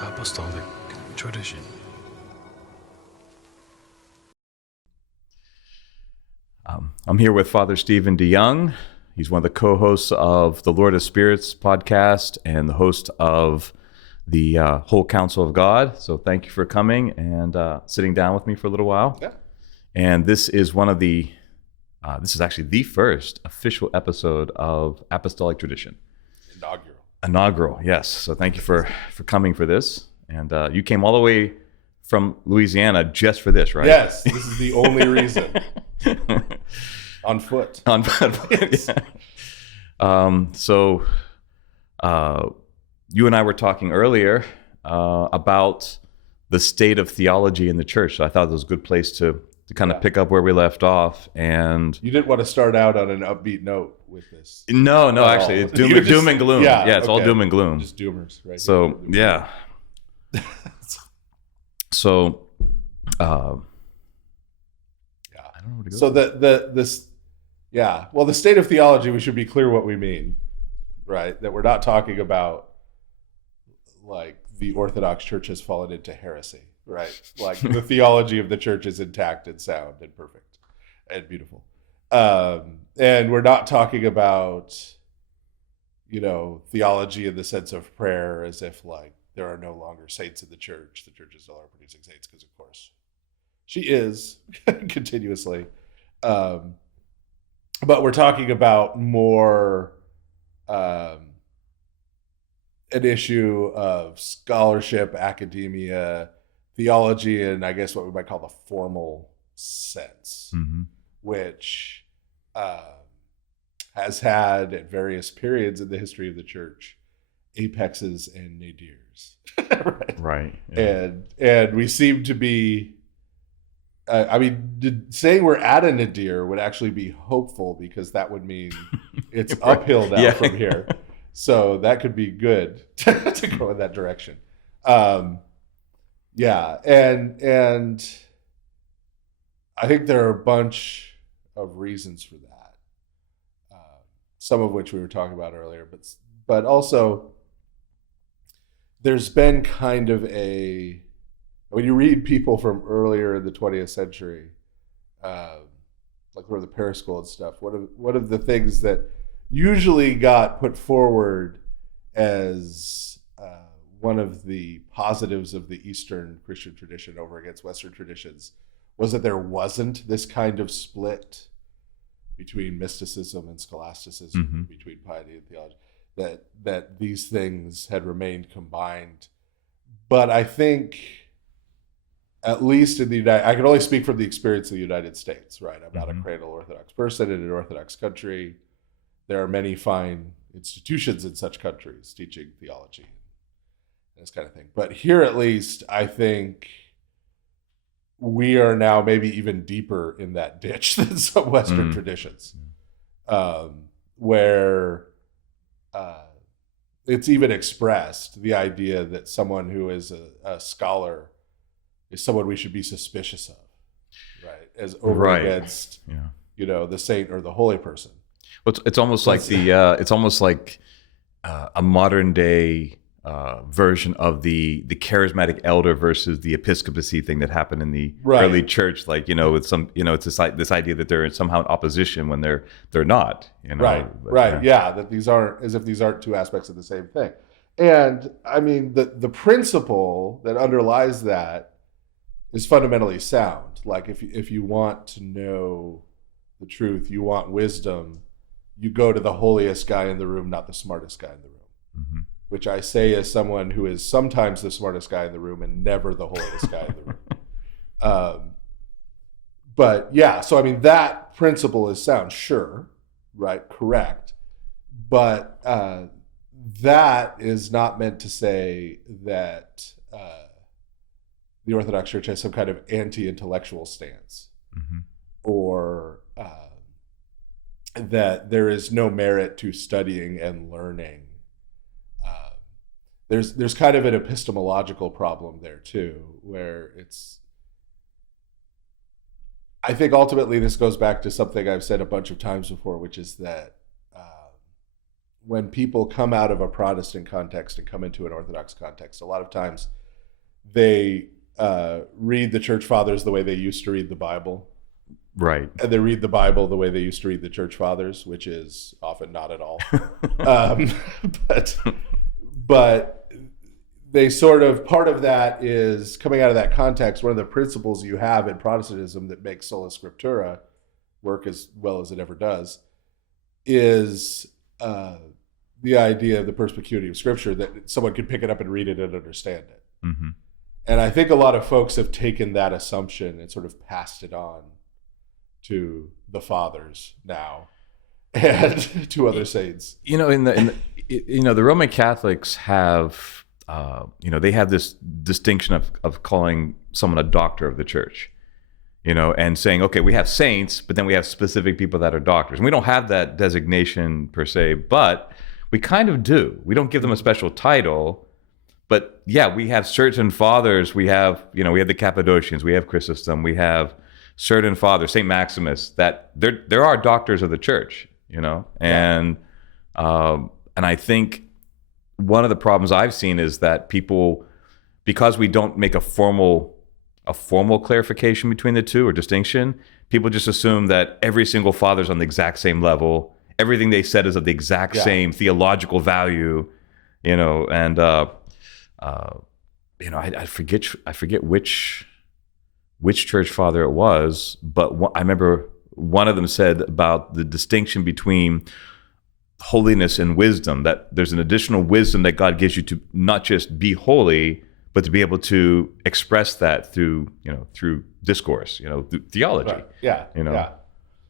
Apostolic tradition. I'm here with Father Stephen DeYoung. He's one of the co-hosts of the Lord of Spirits podcast and the host of the Whole Counsel of God. So thank you for coming and sitting down with me for a little while. Yeah. And this is one of the, this is actually the first official episode of Apostolic Tradition. Inaugural, yes. So thank you for coming for this. And you came all the way from Louisiana just for this, right? Yes, this is the only reason. On foot. On foot, Yes. yeah. So you and I were talking earlier about the state of theology in the church. So I thought it was a good place to kind of pick up where we left off. And You didn't want to start out on an upbeat note with this. no, At actually, all. it's You just- doom and gloom. Yeah, it's all okay. doom and gloom. Just doomers, right? So yeah. So I don't know where to go. So the state of theology, we should be clear what we mean, right? That we're not talking about like the Orthodox Church has fallen into heresy, right? Like the theology of the church is intact and sound and perfect and beautiful. And we're not talking about, theology in the sense of prayer as if like there are no longer saints in the church. The church is still are producing saints because, of course, she is continuously. But we're talking about more an issue of scholarship, academia, theology, and I guess what we might call the formal sense, which has had at various periods in the history of the church apexes and nadirs. Right. Yeah. And we seem to be saying we're at a nadir would actually be hopeful because that would mean it's uphill now from here. So that could be good to go in that direction. And I think there are a bunch of reasons for that. Some of which we were talking about earlier, but also there's been kind of when you read people from earlier in the 20th century, like where the Paris School and stuff, one of the things that usually got put forward as one of the positives of the Eastern Christian tradition over against Western traditions was that there wasn't this kind of split between mysticism and scholasticism, between piety and theology, that these things had remained combined. But I think, at least in I can only speak from the experience of the United States, right? I'm not a cradle Orthodox person in an Orthodox country. There are many fine institutions in such countries teaching theology and this kind of thing. But here, at least, I think we are now maybe even deeper in that ditch than some Western traditions, where it's even expressed the idea that someone who is a scholar is someone we should be suspicious of, right? As over against, the saint or the holy person. Well, it's almost like it's almost like a modern day version of the charismatic elder versus the episcopacy thing that happened in the early church. Like, with some, it's this idea that they're somehow in opposition when they're not. Right. That these aren't, as if these aren't two aspects of the same thing. And I mean, the principle that underlies that is fundamentally sound. Like if you want to know the truth, you want wisdom, you go to the holiest guy in the room, not the smartest guy in the room. Which I say as someone who is sometimes the smartest guy in the room and never the holiest guy in the room. But yeah, so I mean, that principle is sound, sure, right, correct. But that is not meant to say that the Orthodox Church has some kind of anti-intellectual stance, or that there is no merit to studying and learning. There's kind of an epistemological problem there too, where it's I think ultimately this goes back to something I've said a bunch of times before, which is that when people come out of a Protestant context and come into an Orthodox context, a lot of times they read the church fathers the way they used to read the Bible. Right. And they read the Bible the way they used to read the church fathers, which is often not at all. But they sort of, part of that is coming out of that context. One of the principles you have in Protestantism that makes sola scriptura work as well as it ever does is the idea of the perspicuity of Scripture, that someone could pick it up and read it and understand it. Mm-hmm. And I think a lot of folks have taken that assumption and sort of passed it on to the fathers now and to other saints. You know, the Roman Catholics have, they have this distinction of calling someone a doctor of the church, and saying, okay, we have saints, but then we have specific people that are doctors. And we don't have that designation per se, but we kind of do. We don't give them a special title, but yeah, we have certain fathers. We have, we have the Cappadocians, we have Chrysostom, we have certain fathers, St. Maximus, that there are doctors of the church, and I think one of the problems I've seen is that people, because we don't make a formal clarification between the two or distinction, people just assume that every single father's on the exact same level. Everything they said is of the exact same theological value, and I forget which church father it was, but I remember one of them said about the distinction between holiness and wisdom, that there's an additional wisdom that God gives you to not just be holy, but to be able to express that through discourse, through theology. Right. Yeah.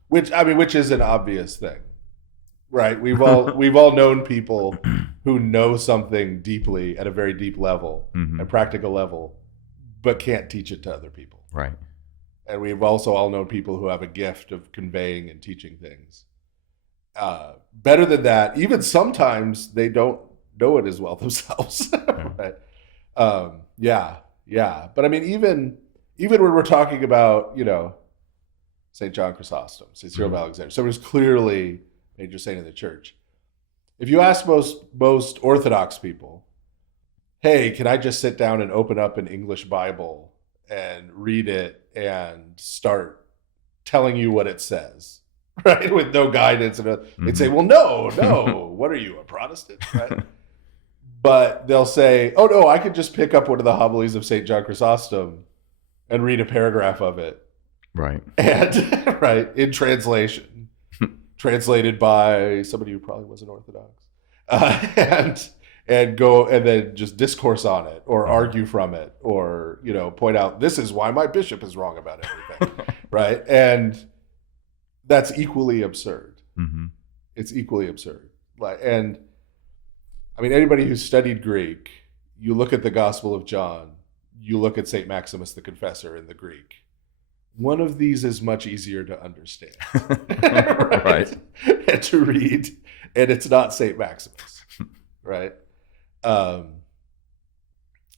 Which is an obvious thing, right? We've all known people who know something deeply at a very deep level, mm-hmm. a practical level, but can't teach it to other people. Right. And we've also all known people who have a gift of conveying and teaching things. Better than that, even sometimes they don't know it as well themselves. Right? Yeah. But I mean, even when we're talking about, St. John Chrysostom, St. Cyril of Alexandria, someone who's clearly a major saint of the church. If you ask most Orthodox people, hey, can I just sit down and open up an English Bible and read it and start telling you what it says, right? With no guidance. And they'd say, well, no, what are you, a Protestant? Right? But they'll say, oh, no, I could just pick up one of the homilies of St. John Chrysostom and read a paragraph of it. Right. And, right, in translation, translated by somebody who probably wasn't Orthodox. And go and then just discourse on it or argue from it or, point out this is why my bishop is wrong about everything. Right. And that's equally absurd. Mm-hmm. It's equally absurd. Anybody who's studied Greek, you look at the Gospel of John, you look at St. Maximus the Confessor in the Greek. One of these is much easier to understand. Right? And to read. And it's not St. Maximus. Right?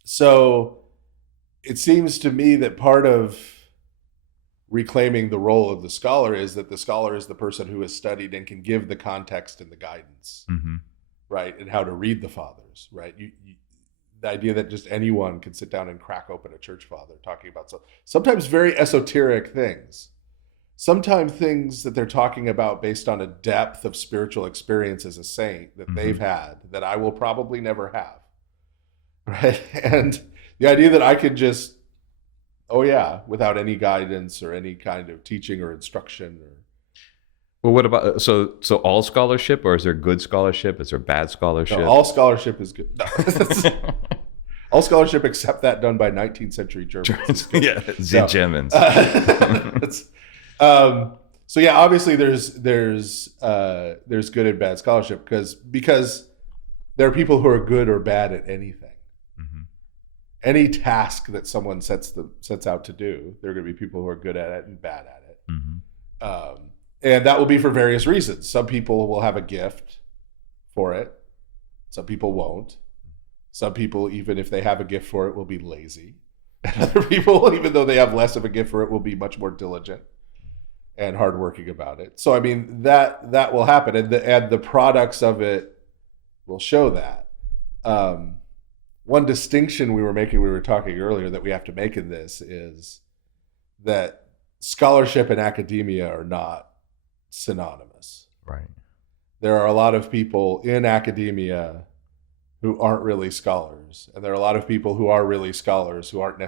So it seems to me that part of reclaiming the role of the scholar is that the scholar is the person who has studied and can give the context and the guidance, mm-hmm. right? And how to read the fathers, right? The idea that just anyone can sit down and crack open a church father talking about sometimes very esoteric things, sometimes things that they're talking about based on a depth of spiritual experience as a saint that mm-hmm. they've had that I will probably never have, right? And the idea that I could just, without any guidance or any kind of teaching or instruction or. Well, what about, so all scholarship, or is there good scholarship? Is there bad scholarship? No, all scholarship is good. No. All scholarship except that done by 19th century Germans. Yeah, the Germans. So yeah, obviously there's good and bad scholarship because there are people who are good or bad at anything. Mm-hmm. Any task that someone sets out to do, there are going to be people who are good at it and bad at it. Mm-hmm. And that will be for various reasons. Some people will have a gift for it. Some people won't. Some people, even if they have a gift for it, will be lazy. And other people, even though they have less of a gift for it, will be much more diligent. and hardworking about it. So I mean that will happen, and the products of it will show that. One distinction we were talking earlier that we have to make in this is that scholarship and academia are not synonymous. Right. There are a lot of people in academia who aren't really scholars, and there are a lot of people who are really scholars who don't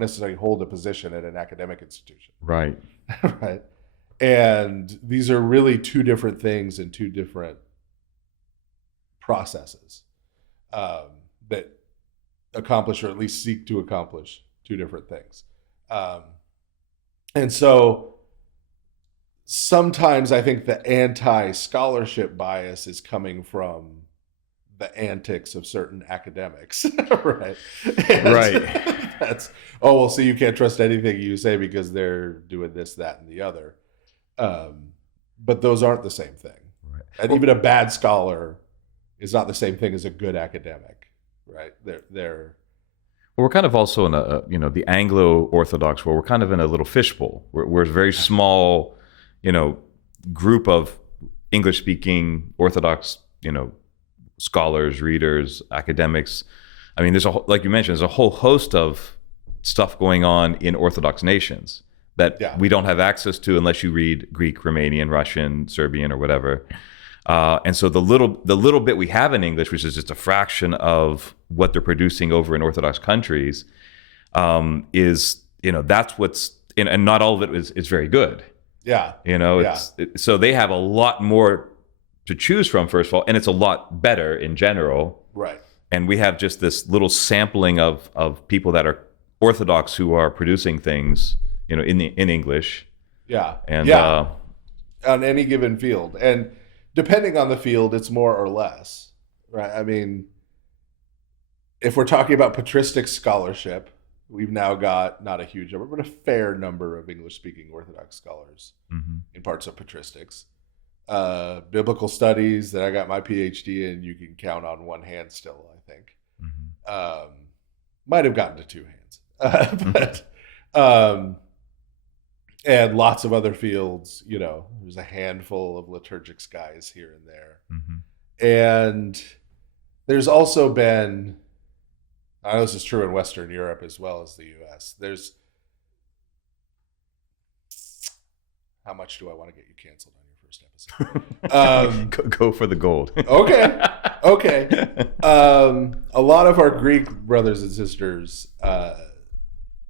necessarily hold a position at an academic institution. Right. Right. And these are really two different things and two different processes that accomplish, or at least seek to accomplish, two different things. And so sometimes I think the anti-scholarship bias is coming from the antics of certain academics, right? Right. That's, oh, well, see, you can't trust anything you say because they're doing this, that, and the other. But those aren't the same thing. Right. And even a bad scholar is not the same thing as a good academic, right? They're Well, we're kind of also in the Anglo-Orthodox, where we're kind of in a little fishbowl. We're a very small, group of English-speaking Orthodox, scholars, readers, academics. I mean, like you mentioned, there's a whole host of stuff going on in Orthodox nations that we don't have access to unless you read Greek, Romanian, Russian, Serbian, or whatever. And so the little bit we have in English, which is just a fraction of what they're producing over in Orthodox countries, is that's what's and not all of it is very good. Yeah. So they have a lot more to choose from, first of all, and it's a lot better in general. Right. And we have just this little sampling of people that are Orthodox who are producing things, in English. Yeah. And on any given field. And depending on the field, it's more or less, right? I mean, if we're talking about patristic scholarship, we've now got not a huge number, but a fair number of English-speaking Orthodox scholars in parts of patristics. Biblical studies that I got my PhD in, you can count on one hand still, I think. Might have gotten to two hands. And lots of other fields, there's a handful of liturgics guys here and there. And there's also been, I know this is true in Western Europe as well as the US, there's, how much do I want to get you canceled on your first episode? Go for the gold. Okay. A lot of our Greek brothers and sisters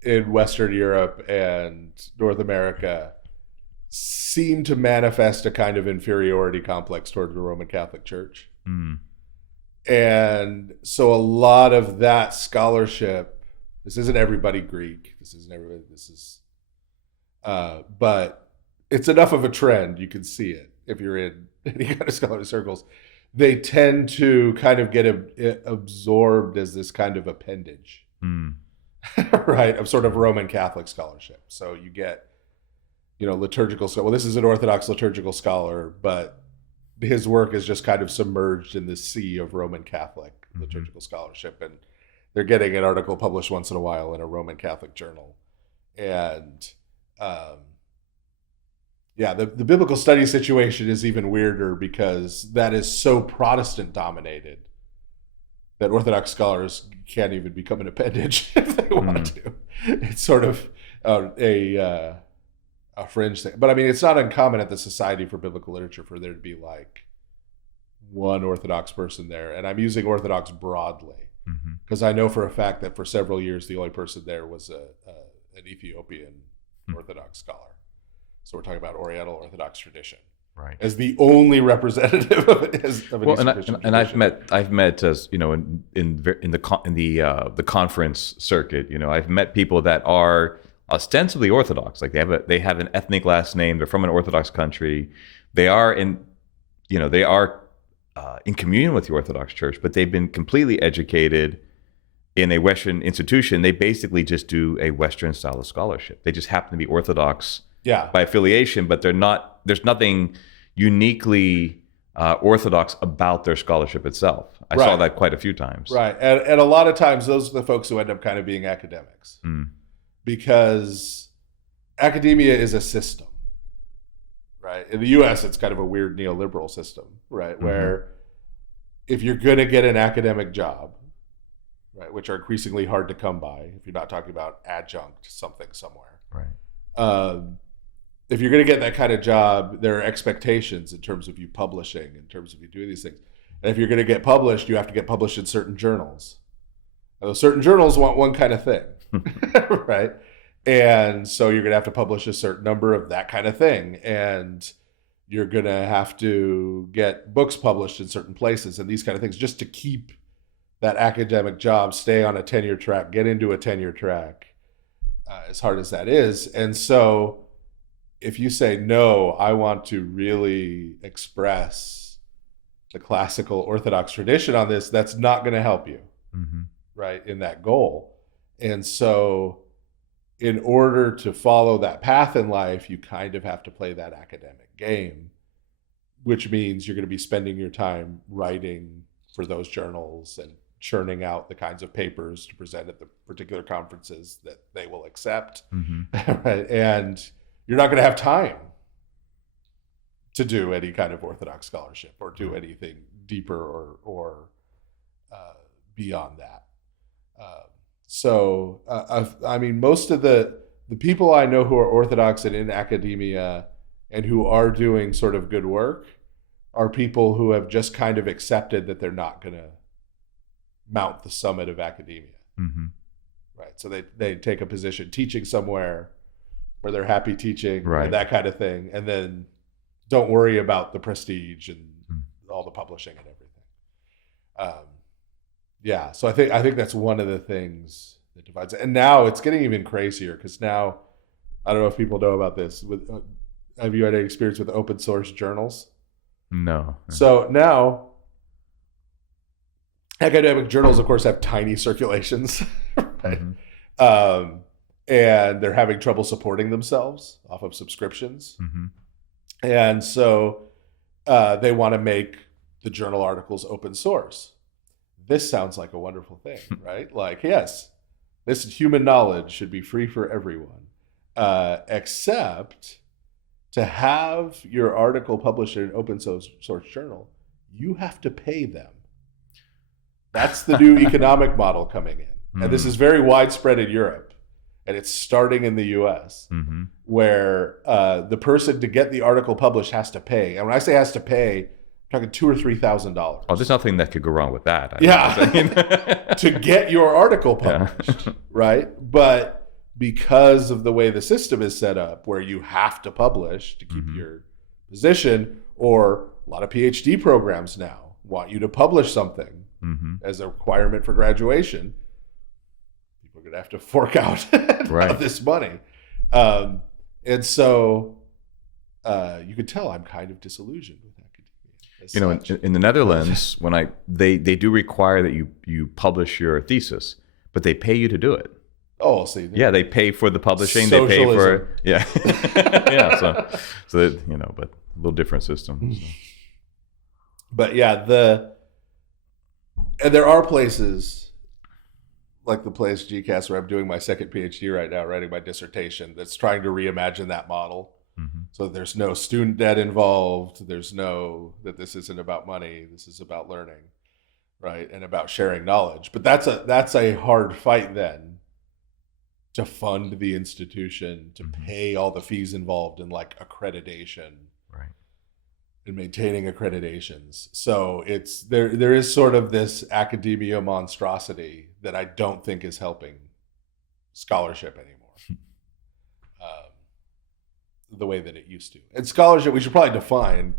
in Western Europe and North America seem to manifest a kind of inferiority complex toward the Roman Catholic Church. And so a lot of that scholarship, this isn't everybody Greek, but it's enough of a trend, you can see it if you're in any kind of scholarly circles. They tend to kind of get absorbed as this kind of appendage, right, of sort of Roman Catholic scholarship. So you get, liturgical scholar. Well, this is an Orthodox liturgical scholar, but his work is just kind of submerged in the sea of Roman Catholic liturgical scholarship, and they're getting an article published once in a while in a Roman Catholic journal. And the biblical study situation is even weirder because that is so Protestant dominated that Orthodox scholars can't even become an appendage if they want to. It's sort of a fringe thing. But I mean, it's not uncommon at the Society for Biblical Literature for there to be like one Orthodox person there. And I'm using Orthodox broadly because I know for a fact that for several years, the only person there was an Ethiopian Orthodox scholar. So we're talking about Oriental Orthodox tradition, right? As the only representative of an Eastern Christian and I've met as in the conference circuit. I've met people that are ostensibly Orthodox, like they have an ethnic last name. They're from an Orthodox country. They are in communion with the Orthodox Church, but they've been completely educated in a Western institution. They basically just do a Western style of scholarship. They just happen to be Orthodox. By affiliation, but there's nothing uniquely Orthodox about their scholarship itself. I saw that quite a few times. Right. And a lot of times those are the folks who end up kind of being academics because academia is a system. right? In the U.S., it's kind of a weird neoliberal system, right? Where if you're going to get an academic job, right, which are increasingly hard to come by if you're not talking about adjunct something somewhere. Right. If you're going to get that kind of job, there are expectations in terms of you publishing, in terms of you doing these things. And if you're going to get published, you have to get published in certain journals. And those certain journals want one kind of thing, right? And so you're going to have to publish a certain number of that kind of thing. And you're going to have to get books published in certain places and these kind of things just to keep that academic job, stay on a tenure track, get into a tenure track, as hard as that is. And so if you say, no, I want to really express the classical Orthodox tradition on this, that's not going to help you, right, in that goal. And so in order to follow that path in life, you kind of have to play that academic game, which means you're going to be spending your time writing for those journals and churning out the kinds of papers to present at the particular conferences that they will accept. Right? And you're not going to have time to do any kind of Orthodox scholarship or do anything deeper or beyond that. So, I mean, most of the people I know who are Orthodox and in academia and who are doing sort of good work are people who have just kind of accepted that they're not going to mount the summit of academia. Right. So they take a position teaching somewhere where they're happy teaching, right, and that kind of thing. And then don't worry about the prestige and all the publishing and everything. Yeah, so I think that's one of the things that divides it. And now it's getting even crazier because now, I don't know if people know about this. Have you had any experience with open source journals? No. So now, academic journals, of course, have tiny circulations, right? And they're having trouble supporting themselves off of subscriptions. And so they want to make the journal articles open source. This sounds like a wonderful thing, right? Like, yes, this human knowledge should be free for everyone, except to have your article published in an open source journal, you have to pay them. That's the new economic model coming in. And this is very widespread in Europe, and it's starting in the US, where the person to get the article published has to pay. And when I say has to pay, I'm talking $2,000 or $3,000. Oh, there's nothing that could go wrong with that. To get your article published, right? But because of the way the system is set up, where you have to publish to keep your position, or a lot of PhD programs now want you to publish something as a requirement for graduation, people are going to have to fork out this money. And so you could tell I'm kind of disillusioned with academia. You know, in the Netherlands, when they do require that you publish your thesis, but they pay you to do it. Oh, see. Yeah, they pay for the publishing. Socialism. They pay for yeah. So that, you know, but a little different system. So. But yeah, and there are places like the place GCAS where I'm doing my second PhD right now, writing my dissertation, that's trying to reimagine that model. So there's no student debt involved. There's no that this isn't about money. This is about learning, right, and about sharing knowledge. But that's a hard fight then, to fund the institution, to pay all the fees involved in like accreditation, right, and maintaining accreditations. So it's there is sort of this academia monstrosity that I don't think is helping scholarship anymore. The way that it used to. And scholarship, we should probably define,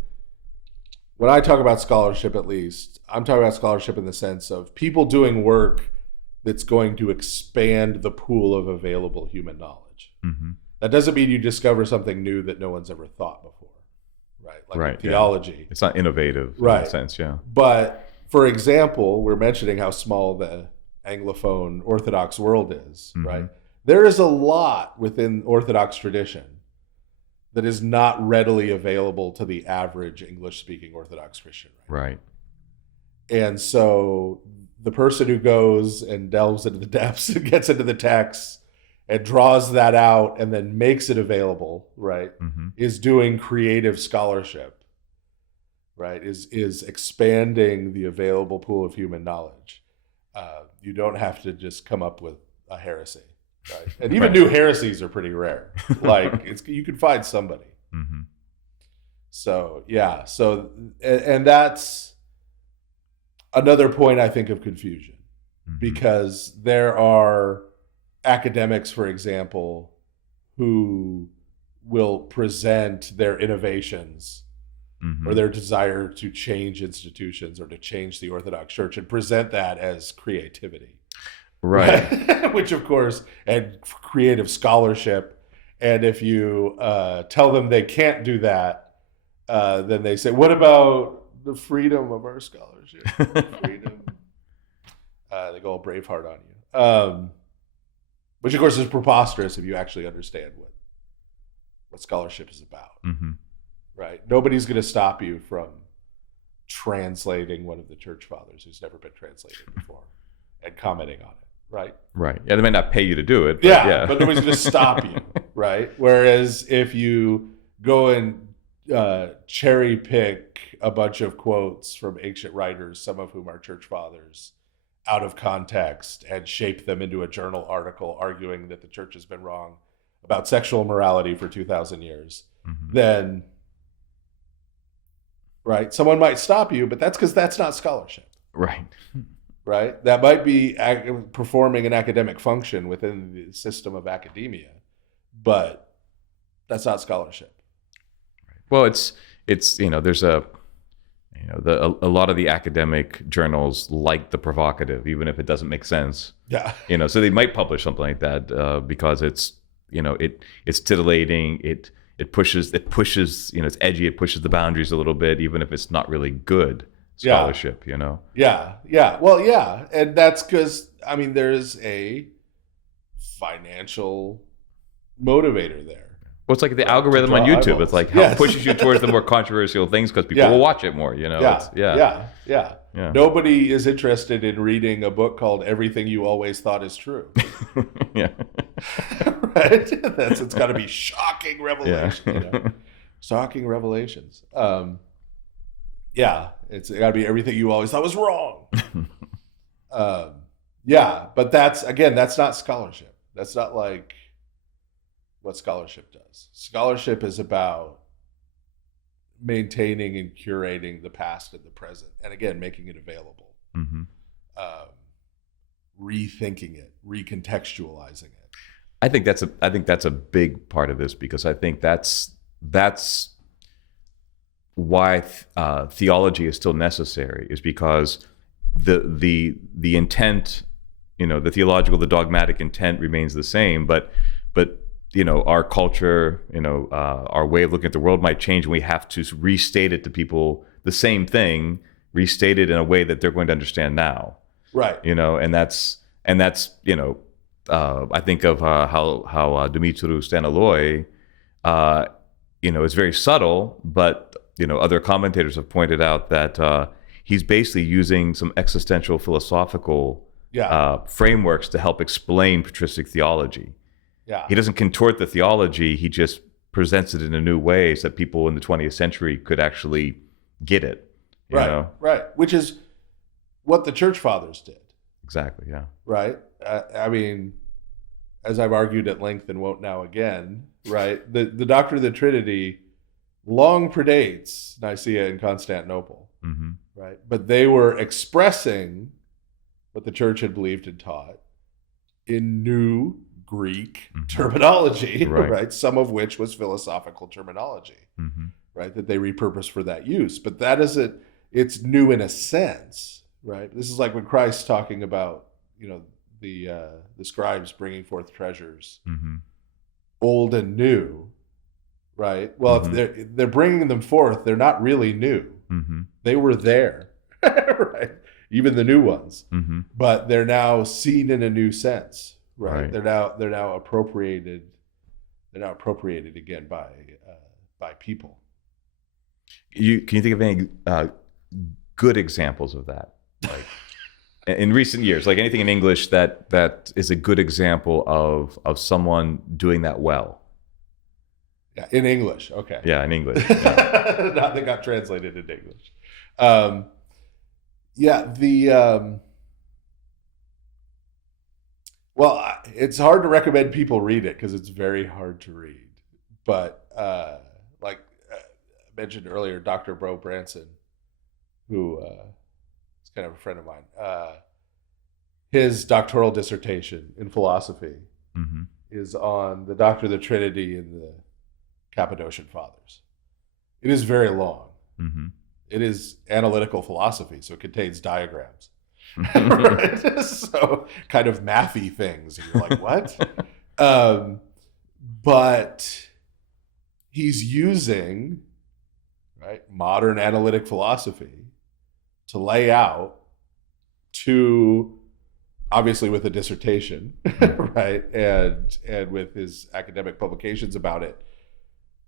when I talk about scholarship at least, I'm talking about scholarship in the sense of people doing work that's going to expand the pool of available human knowledge. That doesn't mean you discover something new that no one's ever thought before, right? Like in theology. Yeah. It's not innovative in that sense, yeah. But for example, we're mentioning how small the Anglophone Orthodox world is, right? There is a lot within Orthodox tradition that is not readily available to the average English-speaking Orthodox Christian. Right. And so the person who goes and delves into the depths and gets into the text and draws that out and then makes it available, right, is doing creative scholarship, right, is expanding the available pool of human knowledge. You don't have to just come up with a heresy, right? And even new heresies are pretty rare. Like, you can find somebody. So, yeah. So, and that's another point, I think, of confusion, because there are academics, for example, who will present their innovations or their desire to change institutions or to change the Orthodox Church and present that as creativity. Right. Which, of course, and creative scholarship. And if you tell them they can't do that, then they say, what about the freedom of our scholarship? Freedom. They go all Braveheart on you. Which, of course, is preposterous if you actually understand what scholarship is about. Right? Nobody's going to stop you from translating one of the church fathers who's never been translated before and commenting on it. Right? Right. Yeah, they may not pay you to do it. But but nobody's going to stop you. Right? Whereas if you go and cherry pick a bunch of quotes from ancient writers, some of whom are church fathers, out of context and shape them into a journal article arguing that the church has been wrong about sexual morality for 2,000 years, then, right, someone might stop you, but that's because that's not scholarship. Right. Right? That might be performing an academic function within the system of academia, but that's not scholarship. Well, it's there's a lot of the academic journals like the provocative, even if it doesn't make sense. Yeah. So they might publish something like that because it's it's tittillating. It pushes it's edgy. It pushes the boundaries a little bit, even if it's not really good scholarship. Yeah. Well, yeah, and that's because there's a financial motivator there. Well, it's like the algorithm on YouTube. Eyeballs. It's like how it pushes you towards the more controversial things because people will watch it more. Yeah. Nobody is interested in reading a book called "Everything You Always Thought Is True." Yeah. Right. It's got to be shocking revelation. Shocking revelations. It's got to be everything you always thought was wrong. But that's not scholarship. That's not like what scholarship does. Scholarship is about maintaining and curating the past and the present, and again, making it available, rethinking it, recontextualizing it. I think that's a big part of this, because I think that's why theology is still necessary, is because the intent, the theological, the dogmatic intent remains the same, but our culture, our way of looking at the world might change, and we have to restate it to people, the same thing, restate it in a way that they're going to understand now. Right. And that's I think of how Dumitru Staniloae, is very subtle, but other commentators have pointed out that he's basically using some existential philosophical frameworks to help explain patristic theology. Yeah. He doesn't contort the theology, he just presents it in a new way so that people in the 20th century could actually get it. Right. Which is what the church fathers did. Exactly, yeah. Right? As I've argued at length and won't now again, right? The doctrine of the Trinity long predates Nicaea and Constantinople, right? But they were expressing what the church had believed and taught in new Greek terminology, right? Some of which was philosophical terminology, right? That they repurposed for that use. But that isn't, it's new in a sense, right? This is like when Christ's talking about, the scribes bringing forth treasures, old and new, right? Well, if they're bringing them forth, they're not really new. They were there, right? Even the new ones, but they're now seen in a new sense. Right. They're now appropriated. They're now appropriated again by people. Can you think of any good examples of that? Like, in recent years, like anything in English that is a good example of someone doing that well. Yeah, in English. Okay. Yeah, in English. Yeah. Not that got translated into English. Well, it's hard to recommend people read it because it's very hard to read. But like I mentioned earlier, Dr. Bo Branson, who is kind of a friend of mine, his doctoral dissertation in philosophy is on the doctrine of the Trinity and the Cappadocian Fathers. It is very long. It is analytical philosophy, so it contains diagrams. Right? So kind of mathy things. And you're like, what? But he's using modern analytic philosophy to lay out to, obviously with a dissertation, right? And with his academic publications about it,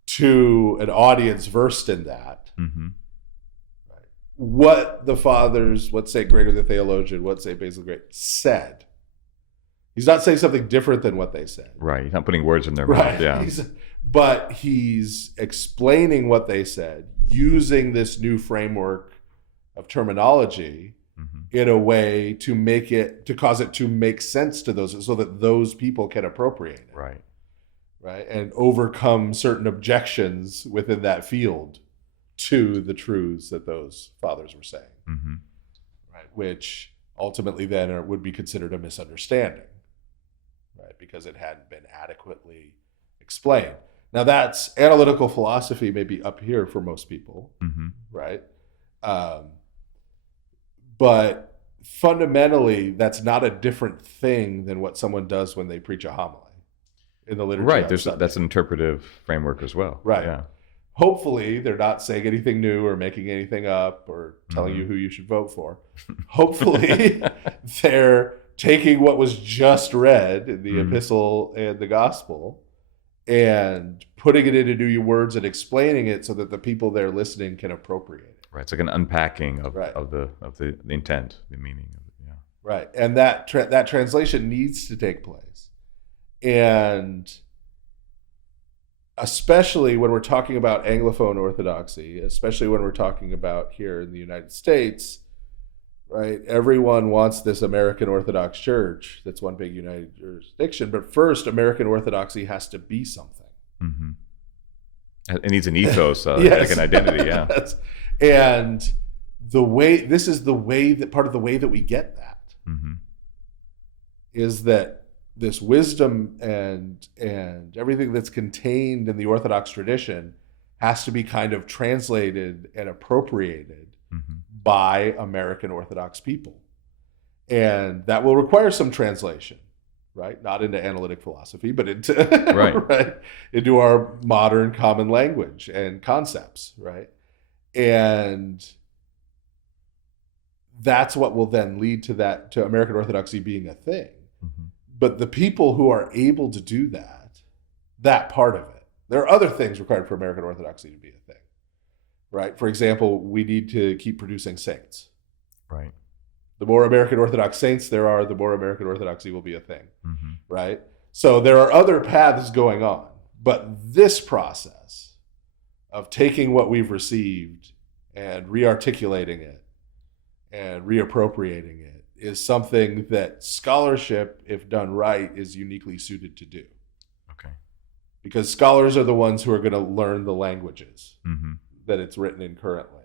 to an audience versed in that. Right? What the fathers, what St. Gregory the Theologian, what St. Basil the Great said. He's not saying something different than what they said. Right. He's not putting words in their mouth. Yeah. But he's explaining what they said using this new framework of terminology in a way to cause it to make sense to those, so that those people can appropriate it. Right. Right. And overcome certain objections within that field to the truths that those fathers were saying. Right. Which ultimately then would be considered a misunderstanding. Right. Because it hadn't been adequately explained. Now that's analytical philosophy, maybe up here for most people. Right. But fundamentally, that's not a different thing than what someone does when they preach a homily in the liturgy. Right. That's an interpretive framework as well. Right. Yeah. Hopefully, they're not saying anything new or making anything up or telling you who you should vote for. Hopefully, they're taking what was just read in the epistle and the gospel and putting it into new words and explaining it so that the people there listening can appropriate it. Right. It's like an unpacking of the intent, the meaning of it. Yeah. Right. And that translation needs to take place. And especially when we're talking about Anglophone Orthodoxy, especially when we're talking about here in the United States, right? Everyone wants this American Orthodox Church that's one big united jurisdiction. But first, American Orthodoxy has to be something. It needs an ethos, like an identity. Yeah. And this is the way that part of the way that we get that is that this wisdom and everything that's contained in the Orthodox tradition has to be kind of translated and appropriated by American Orthodox people. And that will require some translation, right? Not into analytic philosophy, but into, right, into our modern common language and concepts, right? And that's what will then lead to American Orthodoxy being a thing. But the people who are able to do that part of it, there are other things required for American Orthodoxy to be a thing, right? For example, we need to keep producing saints. Right. The more American Orthodox saints there are, the more American Orthodoxy will be a thing, right? So there are other paths going on, but this process of taking what we've received and rearticulating it and reappropriating it is something that scholarship, if done right, is uniquely suited to do. Okay. Because scholars are the ones who are going to learn the languages that it's written in currently.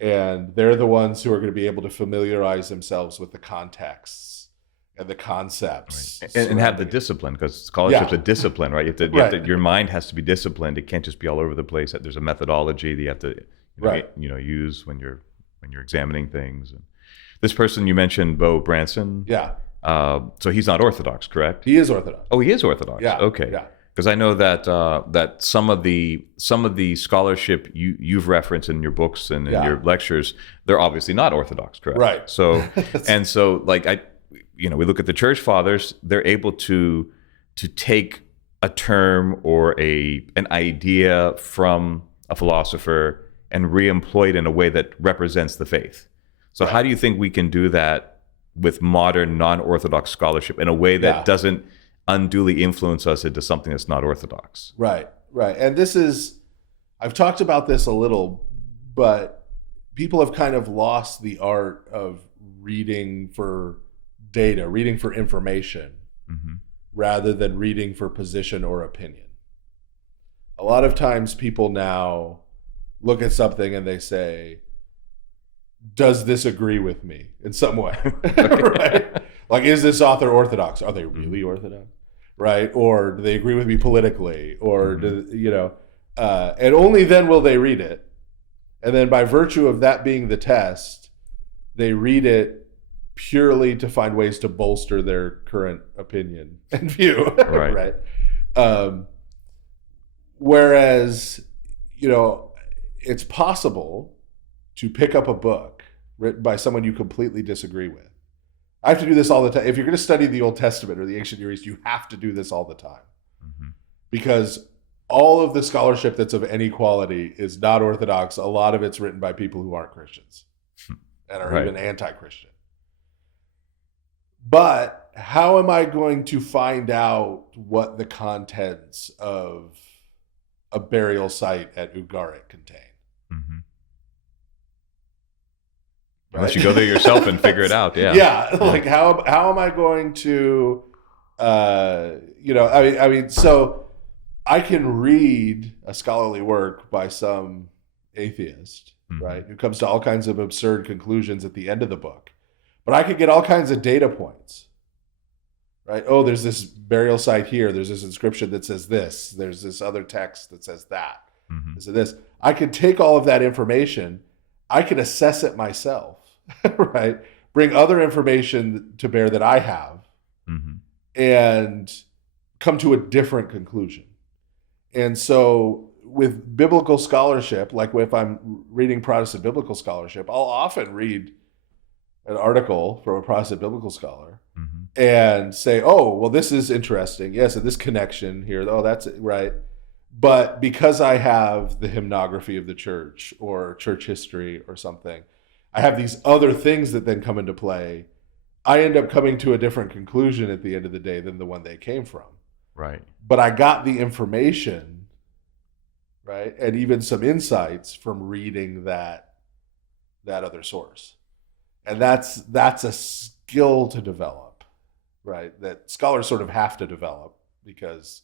And they're the ones who are going to be able to familiarize themselves with the contexts and the concepts. Right. And have the discipline, because scholarship's a discipline, right? You have to, your mind has to be disciplined. It can't just be all over the place. There's a methodology that you have to use when you're examining things. And this person you mentioned, Bo Branson. Yeah. So he's not Orthodox, correct? He is Orthodox. Oh, he is Orthodox. Yeah. Okay. Yeah. Because I know that some of the scholarship you've referenced in your books and in your lectures, they're obviously not Orthodox, correct? Right. So we look at the Church Fathers; they're able to take a term or an idea from a philosopher and re-employ it in a way that represents the faith. So how do you think we can do that with modern non-Orthodox scholarship in a way that doesn't unduly influence us into something that's not Orthodox. Right. And I've talked about this a little, but people have kind of lost the art of reading for data, reading for information, rather than reading for position or opinion. A lot of times people now look at something and they say, does this agree with me in some way? Right? Like, is this author Orthodox? Are they really Orthodox? Right? Or do they agree with me politically? Or and only then will they read it. And then by virtue of that being the test, they read it purely to find ways to bolster their current opinion and view. Right? Whereas, it's possible to pick up a book written by someone you completely disagree with. I have to do this all the time. If you're going to study the Old Testament or the ancient Near East, you have to do this all the time. Because all of the scholarship that's of any quality is not Orthodox. A lot of it's written by people who aren't Christians and are even anti-Christian. But how am I going to find out what the contents of a burial site at Ugarit contain? Unless you go there yourself and figure it out. Like how am I going to so I can read a scholarly work by some atheist, right, who comes to all kinds of absurd conclusions at the end of the book, but I could get all kinds of data points, right? Oh, there's this burial site here, there's this inscription that says this, there's this other text that says that, this. I could take all of that information, I can assess it myself, right? Bring other information to bear that I have, and come to a different conclusion. And so with biblical scholarship, like if I'm reading Protestant biblical scholarship, I'll often read an article from a Protestant biblical scholar and say, oh, well, this is interesting. Yes, and this connection here, oh, that's it, right. But because I have the hymnography of the church or church history or something, I have these other things that then come into play. I end up coming to a different conclusion at the end of the day than the one they came from. Right. But I got the information, right, and even some insights from reading that other source. And that's a skill to develop, right, that scholars sort of have to develop, because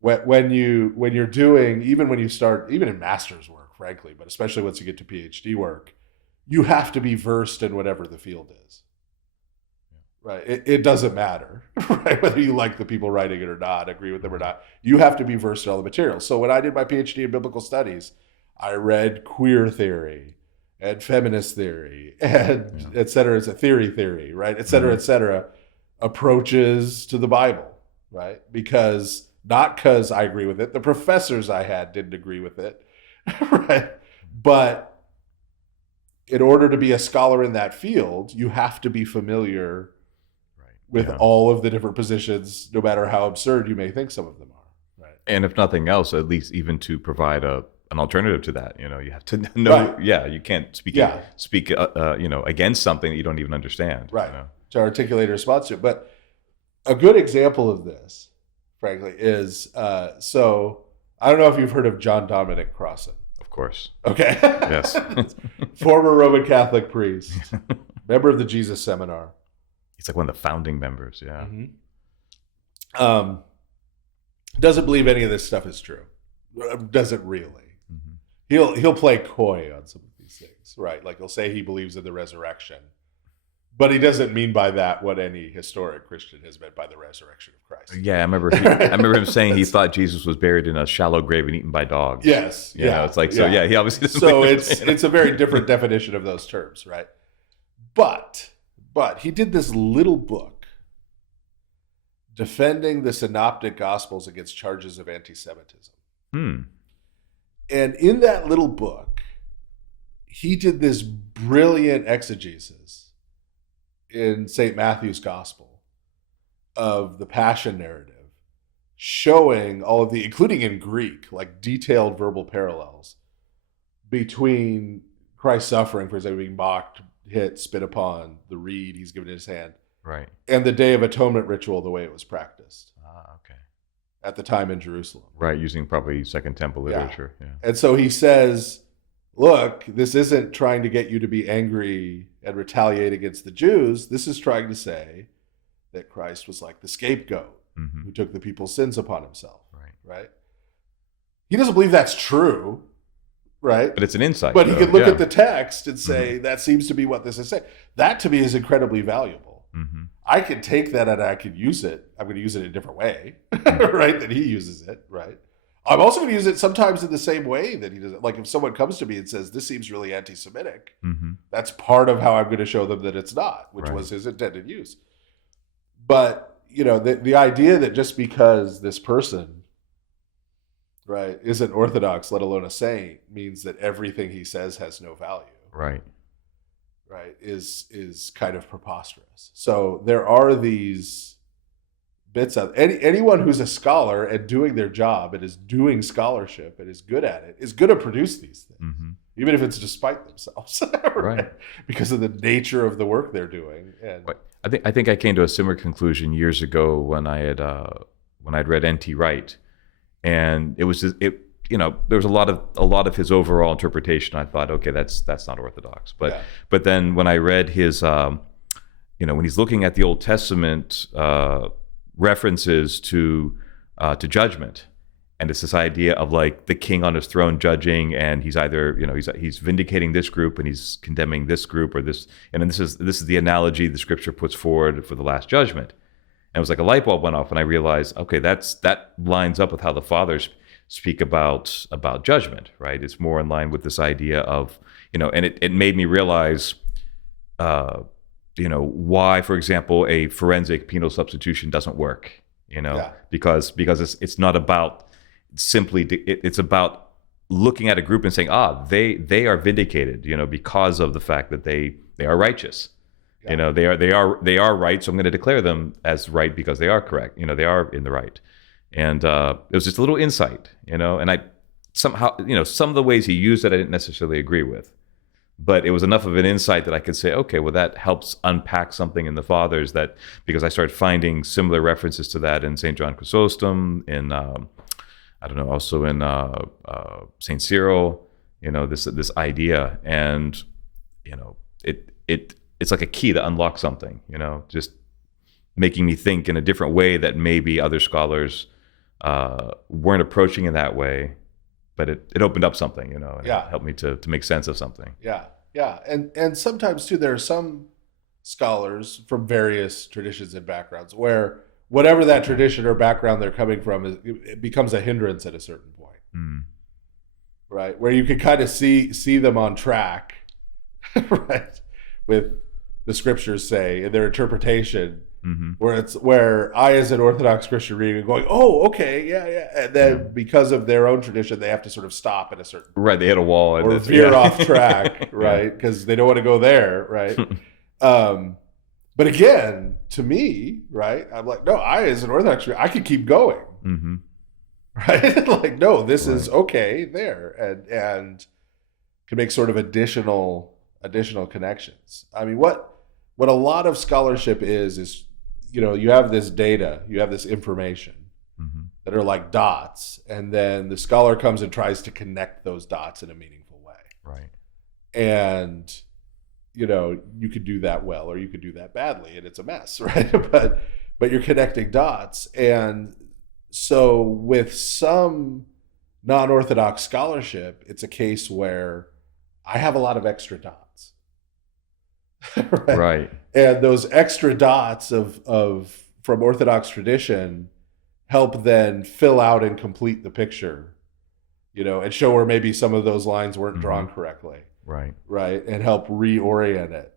when you're doing, even when you start, even in master's work, frankly, but especially once you get to PhD work, you have to be versed in whatever the field is. Right. It doesn't matter, right, whether you like the people writing it or not, agree with them or not. You have to be versed in all the materials. So when I did my PhD in biblical studies, I read queer theory and feminist theory and et cetera. It's a theory, right, et cetera, approaches to the Bible, right? Not because I agree with it. The professors I had didn't agree with it, right? But in order to be a scholar in that field, you have to be familiar with all of the different positions, no matter how absurd you may think some of them are. Right. And if nothing else, at least even to provide an alternative to that, you have to know. Right. You can't speak against something that you don't even understand. Right. To articulate a response to it. But a good example of this, frankly, is so I don't know if you've heard of John Dominic Crossan. Of course. Okay. Yes. Former Roman Catholic priest, member of the Jesus Seminar. He's like one of the founding members. Yeah. Doesn't believe any of this stuff is true. Doesn't really. He'll play coy on some of these things, right? Like he'll say he believes in the resurrection, but he doesn't mean by that what any historic Christian has meant by the resurrection of Christ. Yeah, I remember him saying he thought Jesus was buried in a shallow grave and eaten by dogs. Yes. It's like, so he obviously doesn't. So it's a very different definition of those terms, right? But he did this little book defending the synoptic gospels against charges of anti-Semitism. And in that little book, he did this brilliant exegesis in St. Matthew's gospel of the Passion narrative, showing all of the, including in Greek, like detailed verbal parallels between Christ's suffering, for example, being mocked, hit, spit upon, the reed he's given in his hand, Right. and the Day of Atonement ritual, the way it was practiced Okay. at the time in Jerusalem. Right, using probably Second Temple literature. Yeah. And so he says, look, this isn't trying to get you to be angry and retaliate against the Jews. This is trying to say that Christ was like the scapegoat Mm-hmm. who took the people's sins upon himself. Right. He doesn't believe that's true, right? But it's an insight. But he though. could look Yeah. at the text and say, that seems to be what this is saying. That to me is incredibly valuable. Mm-hmm. I could take that and I could use it. I'm going to use it in a different way, right? That he uses it, right? I'm also going to use it sometimes in the same way that he does it. Like if someone comes to me and says, this seems really anti-Semitic, Mm-hmm. that's part of how I'm going to show them that it's not, which Right. was his intended use. But, the idea that just because this person, right, isn't Orthodox, let alone a saint, means that everything he says has no value. Right. Right, is kind of preposterous. So there are these bits of anyone who's a scholar and doing their job and is doing scholarship and is good at it is going to produce these things, Mm-hmm. even if it's despite themselves, Right. Because of the nature of the work they're doing. And Right. I think I came to a similar conclusion years ago when I'd read N.T. Wright, and it was just, there was a lot of his overall interpretation. I thought, okay, that's not Orthodox. But then when I read his, when he's looking at the Old Testament references to judgment, and it's this idea of like the king on his throne judging, and he's either he's vindicating this group and he's condemning this group or this, and then this is the analogy the Scripture puts forward for the last judgment. And it was like a light bulb went off, and I realized, okay, that lines up with how the fathers speak about judgment, right? It's more in line with this idea of, and it made me realize, why, for example, a forensic penal substitution doesn't work, because it's not about simply, it's about looking at a group and saying, they are vindicated, because of the fact that they are righteous. Yeah. They are right, so I'm going to declare them as right because they are correct. They are in the right. And it was just a little insight, and I somehow, some of the ways he used it I didn't necessarily agree with, but it was enough of an insight that I could say, okay, well, that helps unpack something in the Fathers, that because I started finding similar references to that in St. John Chrysostom, in also in St. Cyril, this idea, and it's like a key to unlock something, just making me think in a different way that maybe other scholars weren't approaching in that way, but it opened up something, and it helped me to make sense of something. Yeah. And sometimes too, there are some scholars from various traditions and backgrounds where whatever that tradition or background they're coming from, it becomes a hindrance at a certain point. Mm. Right? Where you can kind of see them on track, right? With the Scriptures say in their interpretation, Mm-hmm. where I, as an Orthodox Christian, reading and going, oh, okay, yeah, and then because of their own tradition, they have to sort of stop at a certain Right, they hit a wall or veer off track, right? Because they don't want to go there, right? But again, to me, right, I'm like, no, I, as an Orthodox Christian, I could keep going, Mm-hmm. right? Like, no, this is okay there, and can make sort of additional connections. I mean, what a lot of scholarship is you have this data, you have this information Mm-hmm. that are like dots, and then the scholar comes and tries to connect those dots in a meaningful way. Right. And you could do that well or you could do that badly, and it's a mess, right? but you're connecting dots. And so with some non-Orthodox scholarship, it's a case where I have a lot of extra dots. Right. And those extra dots of from Orthodox tradition help then fill out and complete the picture, and show where maybe some of those lines weren't drawn correctly. Right. Right. And help reorient it.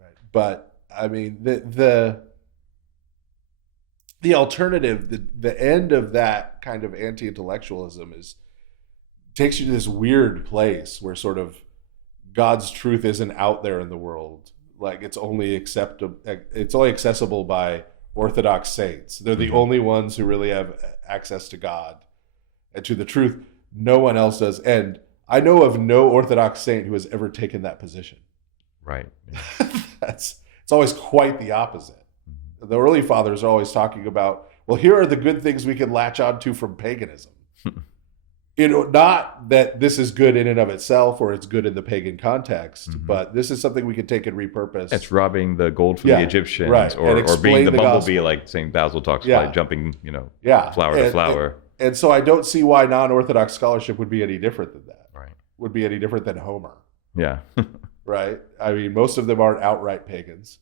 Right. But I mean, the alternative, the end of that kind of anti-intellectualism takes you to this weird place where sort of God's truth isn't out there in the world. Like it's only accessible by Orthodox saints. They're the only ones who really have access to God and to the truth. No one else does. And I know of no Orthodox saint who has ever taken that position. Right. It's always quite the opposite. The early fathers are always talking about, well, here are the good things we can latch onto from paganism. Not that this is good in and of itself or it's good in the pagan context, but this is something we can take and repurpose. It's robbing the gold from the Egyptians, right. or being the bumblebee, gospel. like St. Basil talks about, jumping, flower to flower. And so I don't see why non-Orthodox scholarship would be any different than that. Right. Would be any different than Homer. Yeah. Right? I mean, most of them aren't outright pagans.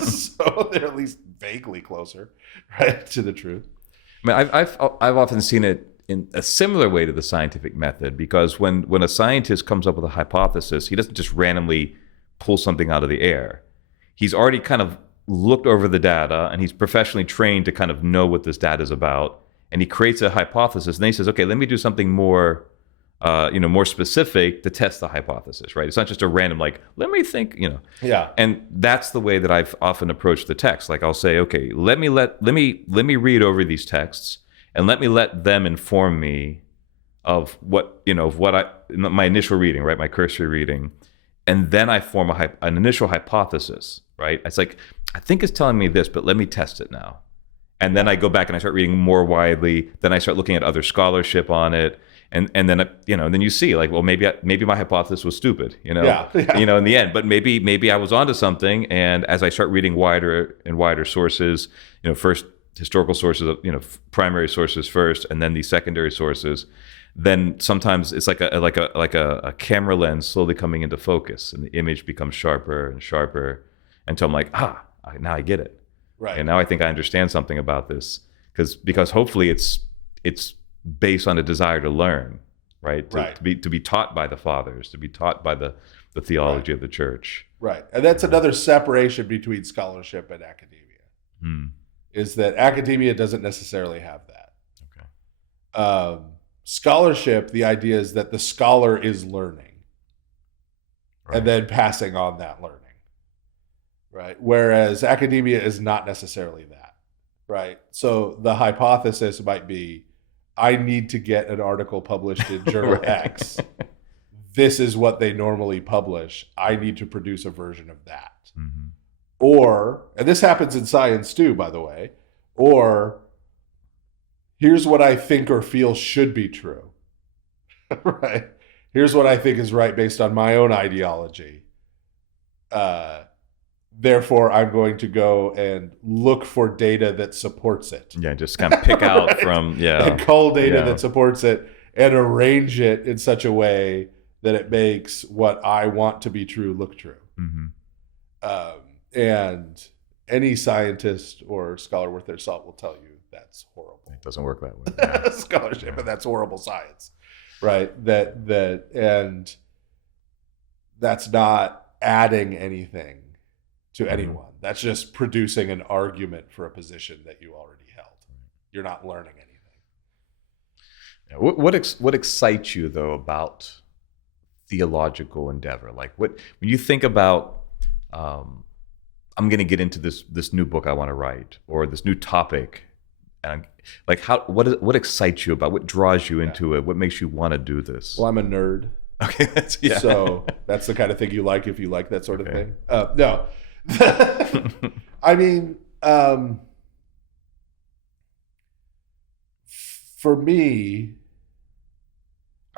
So they're at least vaguely closer, right, to the truth. I mean, I've often seen it in a similar way to the scientific method, because when a scientist comes up with a hypothesis, he doesn't just randomly pull something out of the air. He's already kind of looked over the data, and he's professionally trained to kind of know what this data is about. And he creates a hypothesis, and then he says, okay, let me do something more more specific to test the hypothesis, right? It's not just a random, like, let me think, Yeah. And that's the way that I've often approached the text. Like, I'll say, okay, let me read over these texts, and let me let them inform me of what my initial reading, right? My cursory reading. And then I form an initial hypothesis, right? It's like, I think it's telling me this, but let me test it now. And then I go back and I start reading more widely. Then I start looking at other scholarship on it. And then then you see, like, well, maybe my hypothesis was stupid, in the end, but maybe I was onto something. And as I start reading wider and wider sources, first historical sources, primary sources first, and then these secondary sources, then sometimes it's like a camera lens slowly coming into focus, and the image becomes sharper and sharper until I'm like, now I get it, right? And now I think I understand something about this, because hopefully it's based on a desire to learn, right? To be taught by the fathers, to be taught by the theology of the church. Right. And that's another separation between scholarship and academia, is that academia doesn't necessarily have that. Okay. Scholarship, the idea is that the scholar is learning, and then passing on that learning, right? Whereas academia is not necessarily that, right? So the hypothesis might be, I need to get an article published in Journal X. This is what they normally publish. I need to produce a version of that. Mm-hmm. Or, and this happens in science too, by the way, or here's what I think or feel should be true. Right? Here's what I think is right based on my own ideology. Therefore, I'm going to go and look for data that supports it. Yeah, just kind of pick out right? from, and cull data that supports it and arrange it in such a way that it makes what I want to be true look true. Mm-hmm. And any scientist or scholar worth their salt will tell you that's horrible. It doesn't work that way. Yeah. Scholarship, and that's horrible science, right? And that's not adding anything to anyone. That's just producing an argument for a position that you already held. You're not learning anything. Yeah. What excites you though about theological endeavor? Like, when you think about, I'm going to get into this new book I want to write, or this new topic, and like, what excites you about? What draws you into it? What makes you want to do this? Well, I'm a nerd. Okay, so that's the kind of thing you like if you like that sort of thing. No. I mean, for me,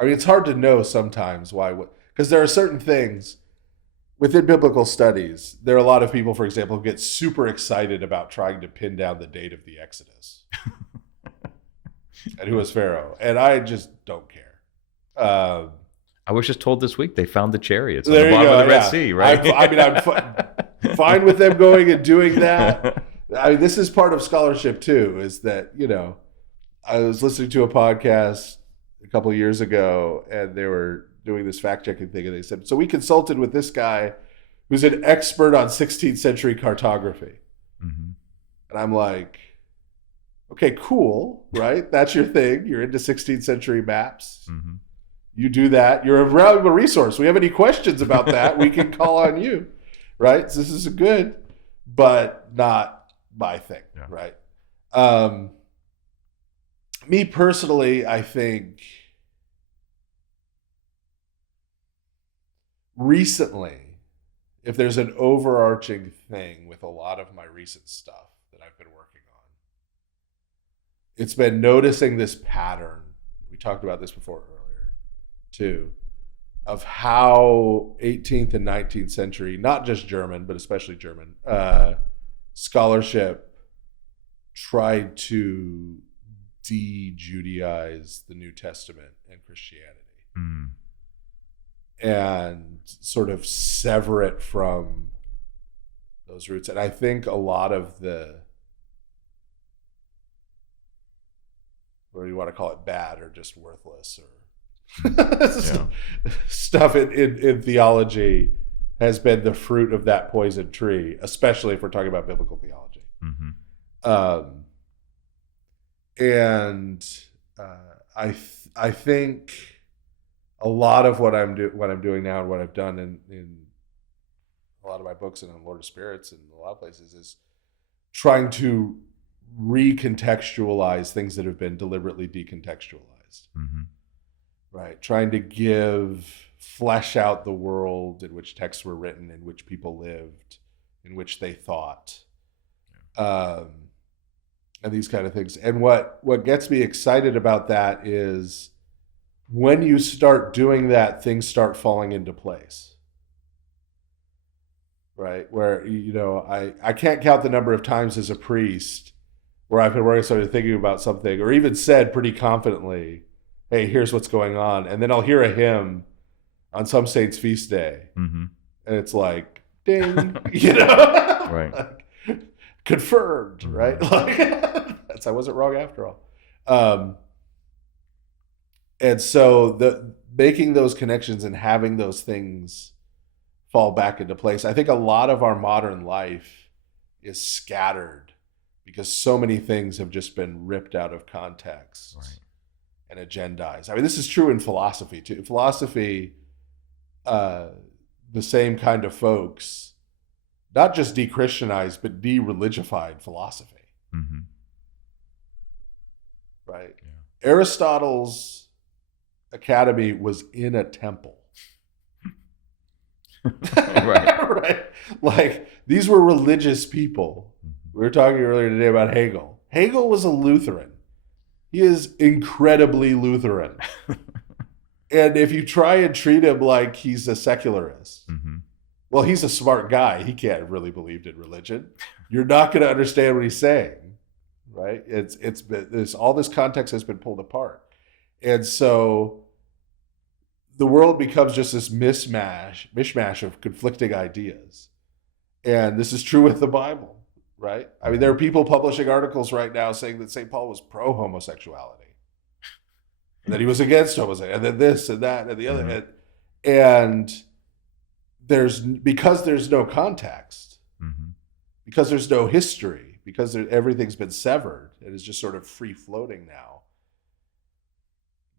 it's hard to know sometimes why, because there are certain things within biblical studies. There are a lot of people, for example, who get super excited about trying to pin down the date of the Exodus and who was Pharaoh, and I just don't care. I was just told this week they found the chariots on the bottom of the Red Sea, right? I'm fine with them going and doing that. This is part of scholarship too, is that, I was listening to a podcast a couple of years ago, and they were doing this fact-checking thing, and they said, so we consulted with this guy who's an expert on 16th century cartography. Mm-hmm. And I'm like, okay, cool, right? That's your thing. You're into 16th century maps. Mm-hmm. You do that. You're a valuable resource. We have any questions about that, we can call on you, right? So this is good, but not my thing, right? Me personally, I think recently, if there's an overarching thing with a lot of my recent stuff that I've been working on, it's been noticing this pattern. We talked about this before earlier, too, of how 18th and 19th century, not just German, but especially German, scholarship tried to de-Judaize the New Testament and Christianity. And sort of sever it from those roots. And I think a lot of the, what do you want to call it, bad or just worthless or stuff in theology has been the fruit of that poison tree, especially if we're talking about biblical theology. I think a lot of what I'm doing now and what I've done in a lot of my books and on Lord of Spirits and a lot of places is trying to recontextualize things that have been deliberately decontextualized. Right? Trying to flesh out the world in which texts were written, in which people lived, in which they thought, and these kind of things. And what gets me excited about that is when you start doing that, things start falling into place. Right? Where, I can't count the number of times as a priest where I've been working, started thinking about something, or even said pretty confidently, hey, here's what's going on. And then I'll hear a hymn on some saint's feast day. And it's like, ding, Right. Like, confirmed, right? Like, I wasn't wrong after all. And so making those connections and having those things fall back into place. I think a lot of our modern life is scattered because so many things have just been ripped out of context and agendized. I mean, this is true in philosophy too. Philosophy, the same kind of folks, not just de-Christianized, but de-religified philosophy. Right? Yeah. Aristotle's academy was in a temple. Right. Like, these were religious people. We were talking earlier today about Hegel. Hegel was a Lutheran. He is incredibly Lutheran. And if you try and treat him like he's a secularist, well, he's a smart guy. He can't really believe in religion. You're not going to understand what he's saying, right? It's all this context has been pulled apart. And so the world becomes just this mishmash of conflicting ideas. And this is true with the Bible, right? I mean, there are people publishing articles right now saying that St. Paul was pro-homosexuality, and that he was against homosexuality, and then this and that and the other. And because there's no context, because there's no history, because everything's been severed, it is just sort of free-floating now.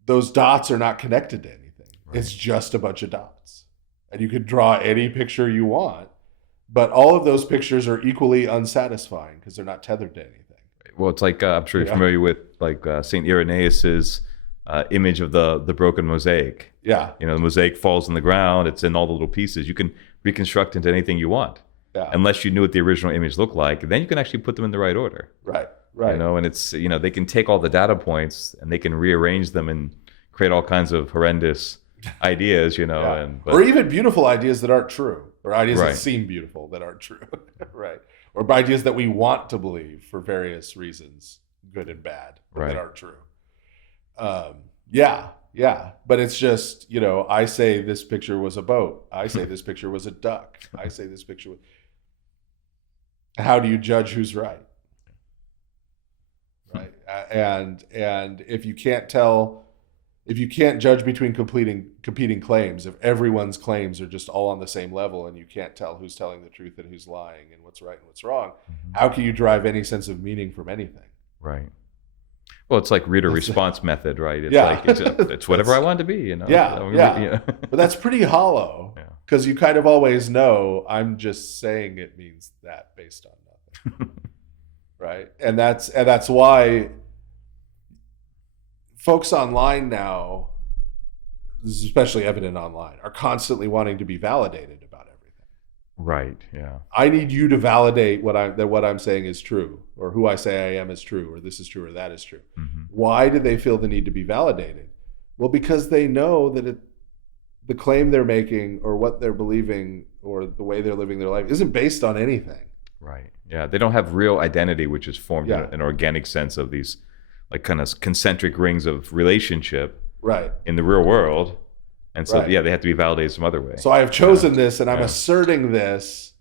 Those dots are not connected to anything. It's just a bunch of dots. And you could draw any picture you want, but all of those pictures are equally unsatisfying because they're not tethered to anything. Well, it's like, I'm sure you're familiar with St. Irenaeus's image of the broken mosaic. Yeah. The mosaic falls on the ground. It's in all the little pieces. You can reconstruct into anything you want. Yeah. Unless you knew what the original image looked like, then you can actually put them in the right order. Right. And it's, they can take all the data points and they can rearrange them and create all kinds of horrendous ideas, or even beautiful ideas that aren't true, or ideas that seem beautiful that aren't true, right? Or ideas that we want to believe for various reasons, good and bad, that aren't true. But it's just, I say this picture was a boat. I say this picture was a duck. I say this picture was... How do you judge who's right? Right. And if you can't judge between competing claims, if everyone's claims are just all on the same level and you can't tell who's telling the truth and who's lying and what's right and what's wrong, how can you derive any sense of meaning from anything? Right. Well, it's like reader response method, right? It's it's whatever I want it to be, But that's pretty hollow because you kind of always know I'm just saying it means that based on nothing. Right. And that's why folks online now, this is especially evident online, are constantly wanting to be validated about everything. Right. Yeah. I need you to validate that what I'm saying is true, or who I say I am is true, or this is true, or that is true. Mm-hmm. Why do they feel the need to be validated? Well, because they know that the claim they're making, or what they're believing, or the way they're living their life isn't based on anything. Right. Yeah. They don't have real identity, which is formed in an organic sense of these like kind of concentric rings of relationship Right. in the real world. And so, they have to be validated some other way. So I have chosen this, and I'm asserting this,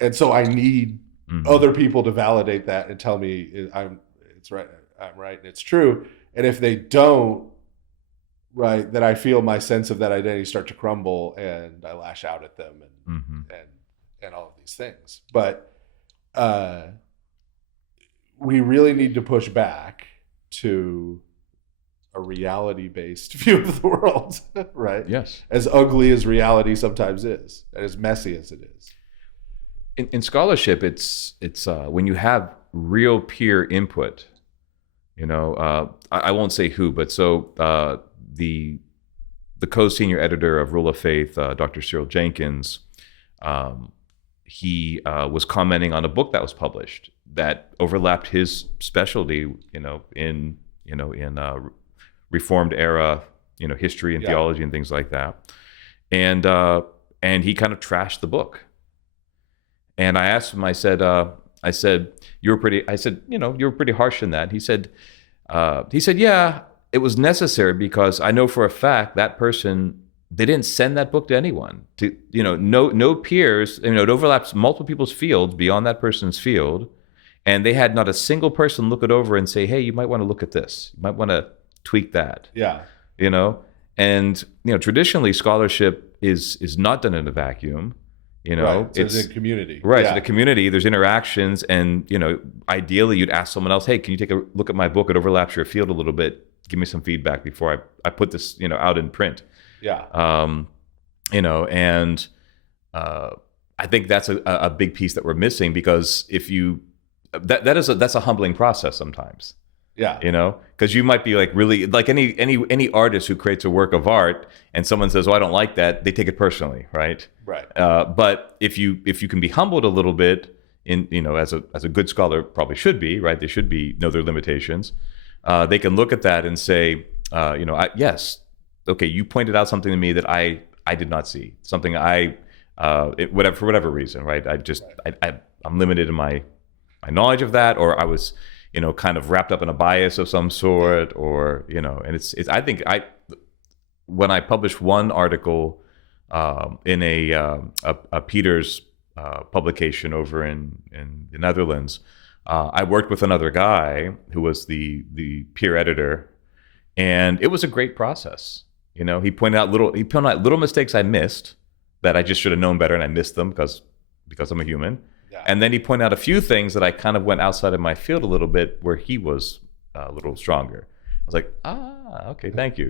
and so I need other people to validate that and tell me it's right, I'm right, and it's true. And if they don't, right, then I feel my sense of that identity start to crumble, and I lash out at them, and all of these things. But we really need to push back to a reality-based view of the world, right? Yes. As ugly as reality sometimes is, and as messy as it is. In scholarship, it's when you have real peer input. I won't say who, but so the co-senior editor of Rule of Faith, Dr. Cyril Jenkins, he was commenting on a book that was published that overlapped his specialty, in Reformed era, history and theology and things like that. And he kind of trashed the book. And I asked him, I said, you were pretty harsh in that. He said, yeah, it was necessary because I know for a fact that person, they didn't send that book to anyone. No peers, it overlaps multiple people's fields beyond that person's field. And they had not a single person look it over and say, hey, you might want to look at this. You might want to tweak that. Yeah. And traditionally scholarship is not done in a vacuum. Right. So it's a community. Right. Yeah. So the community, there's interactions, and ideally you'd ask someone else, hey, can you take a look at my book? It overlaps your field a little bit. Give me some feedback before I put this, out in print. Yeah. And I think that's a big piece that we're missing, because if you that's a humbling process sometimes. Yeah. Because you might be like really like any artist who creates a work of art and someone says, oh, I don't like that, they take it personally, right? Right. But if you can be humbled a little bit, as a good scholar probably should be, right? They should know their limitations. They can look at that and say, yes, okay, you pointed out something to me that I did not see, something for whatever reason, right? I'm limited in my knowledge of that, or I was, kind of wrapped up in a bias of some sort, or, and it's I think when I published one article in a Peters publication over in the Netherlands, I worked with another guy who was the peer editor, and it was a great process. He pointed out little mistakes I missed that I just should have known better, and I missed them because I'm a human. Yeah. And then he pointed out a few things that I kind of went outside of my field a little bit, where he was a little stronger. I was like, okay, thank you.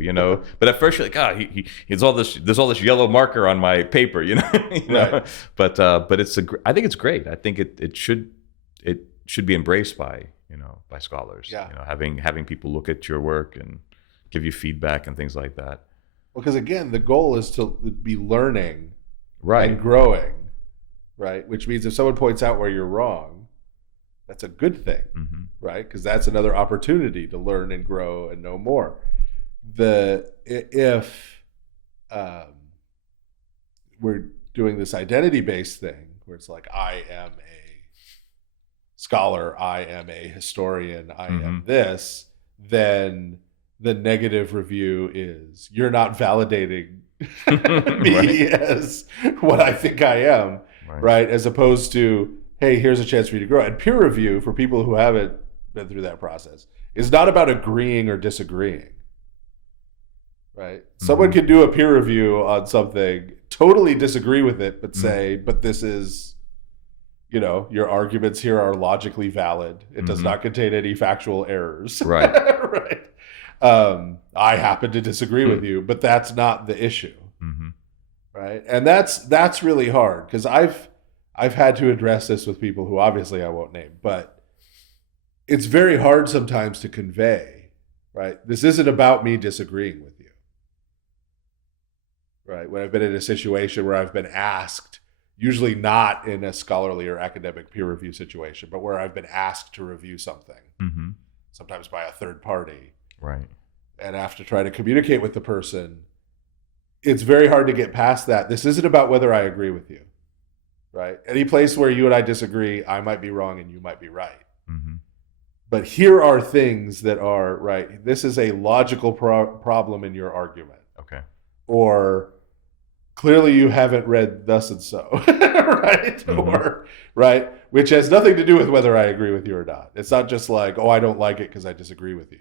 But at first you're like, there's all this yellow marker on my paper, Right. But I think it's great. I think it should be embraced by scholars. Yeah. Having people look at your work and give you feedback and things like that. Well, because again, the goal is to be learning, right, and growing, right? Which means if someone points out where you're wrong, that's a good thing, right? Because that's another opportunity to learn and grow and know more. If we're doing this identity-based thing, where it's like, I am a scholar, I am a historian, I am this, then the negative review is, you're not validating me as what I think I am, right? As opposed to, hey, here's a chance for you to grow. And peer review, for people who haven't been through that process, is not about agreeing or disagreeing, right? Someone can do a peer review on something, totally disagree with it, but say, but this is, your arguments here are logically valid. It does not contain any factual errors. Right. Right. I happen to disagree with you, but that's not the issue. Right. And that's really hard, because I've had to address this with people who obviously I won't name, but it's very hard sometimes to convey, right? This isn't about me disagreeing with you. Right. When I've been in a situation where I've been asked, usually not in a scholarly or academic peer review situation, but where I've been asked to review something, sometimes by a third party. Right. And I have to try to communicate with the person. It's very hard to get past that. This isn't about whether I agree with you, right? Any place where you and I disagree, I might be wrong and you might be right. But here are things that are, right, this is a logical problem in your argument. Okay. Or clearly you haven't read thus and so, right? Or, right, which has nothing to do with whether I agree with you or not. It's not just like, oh, I don't like it because I disagree with you.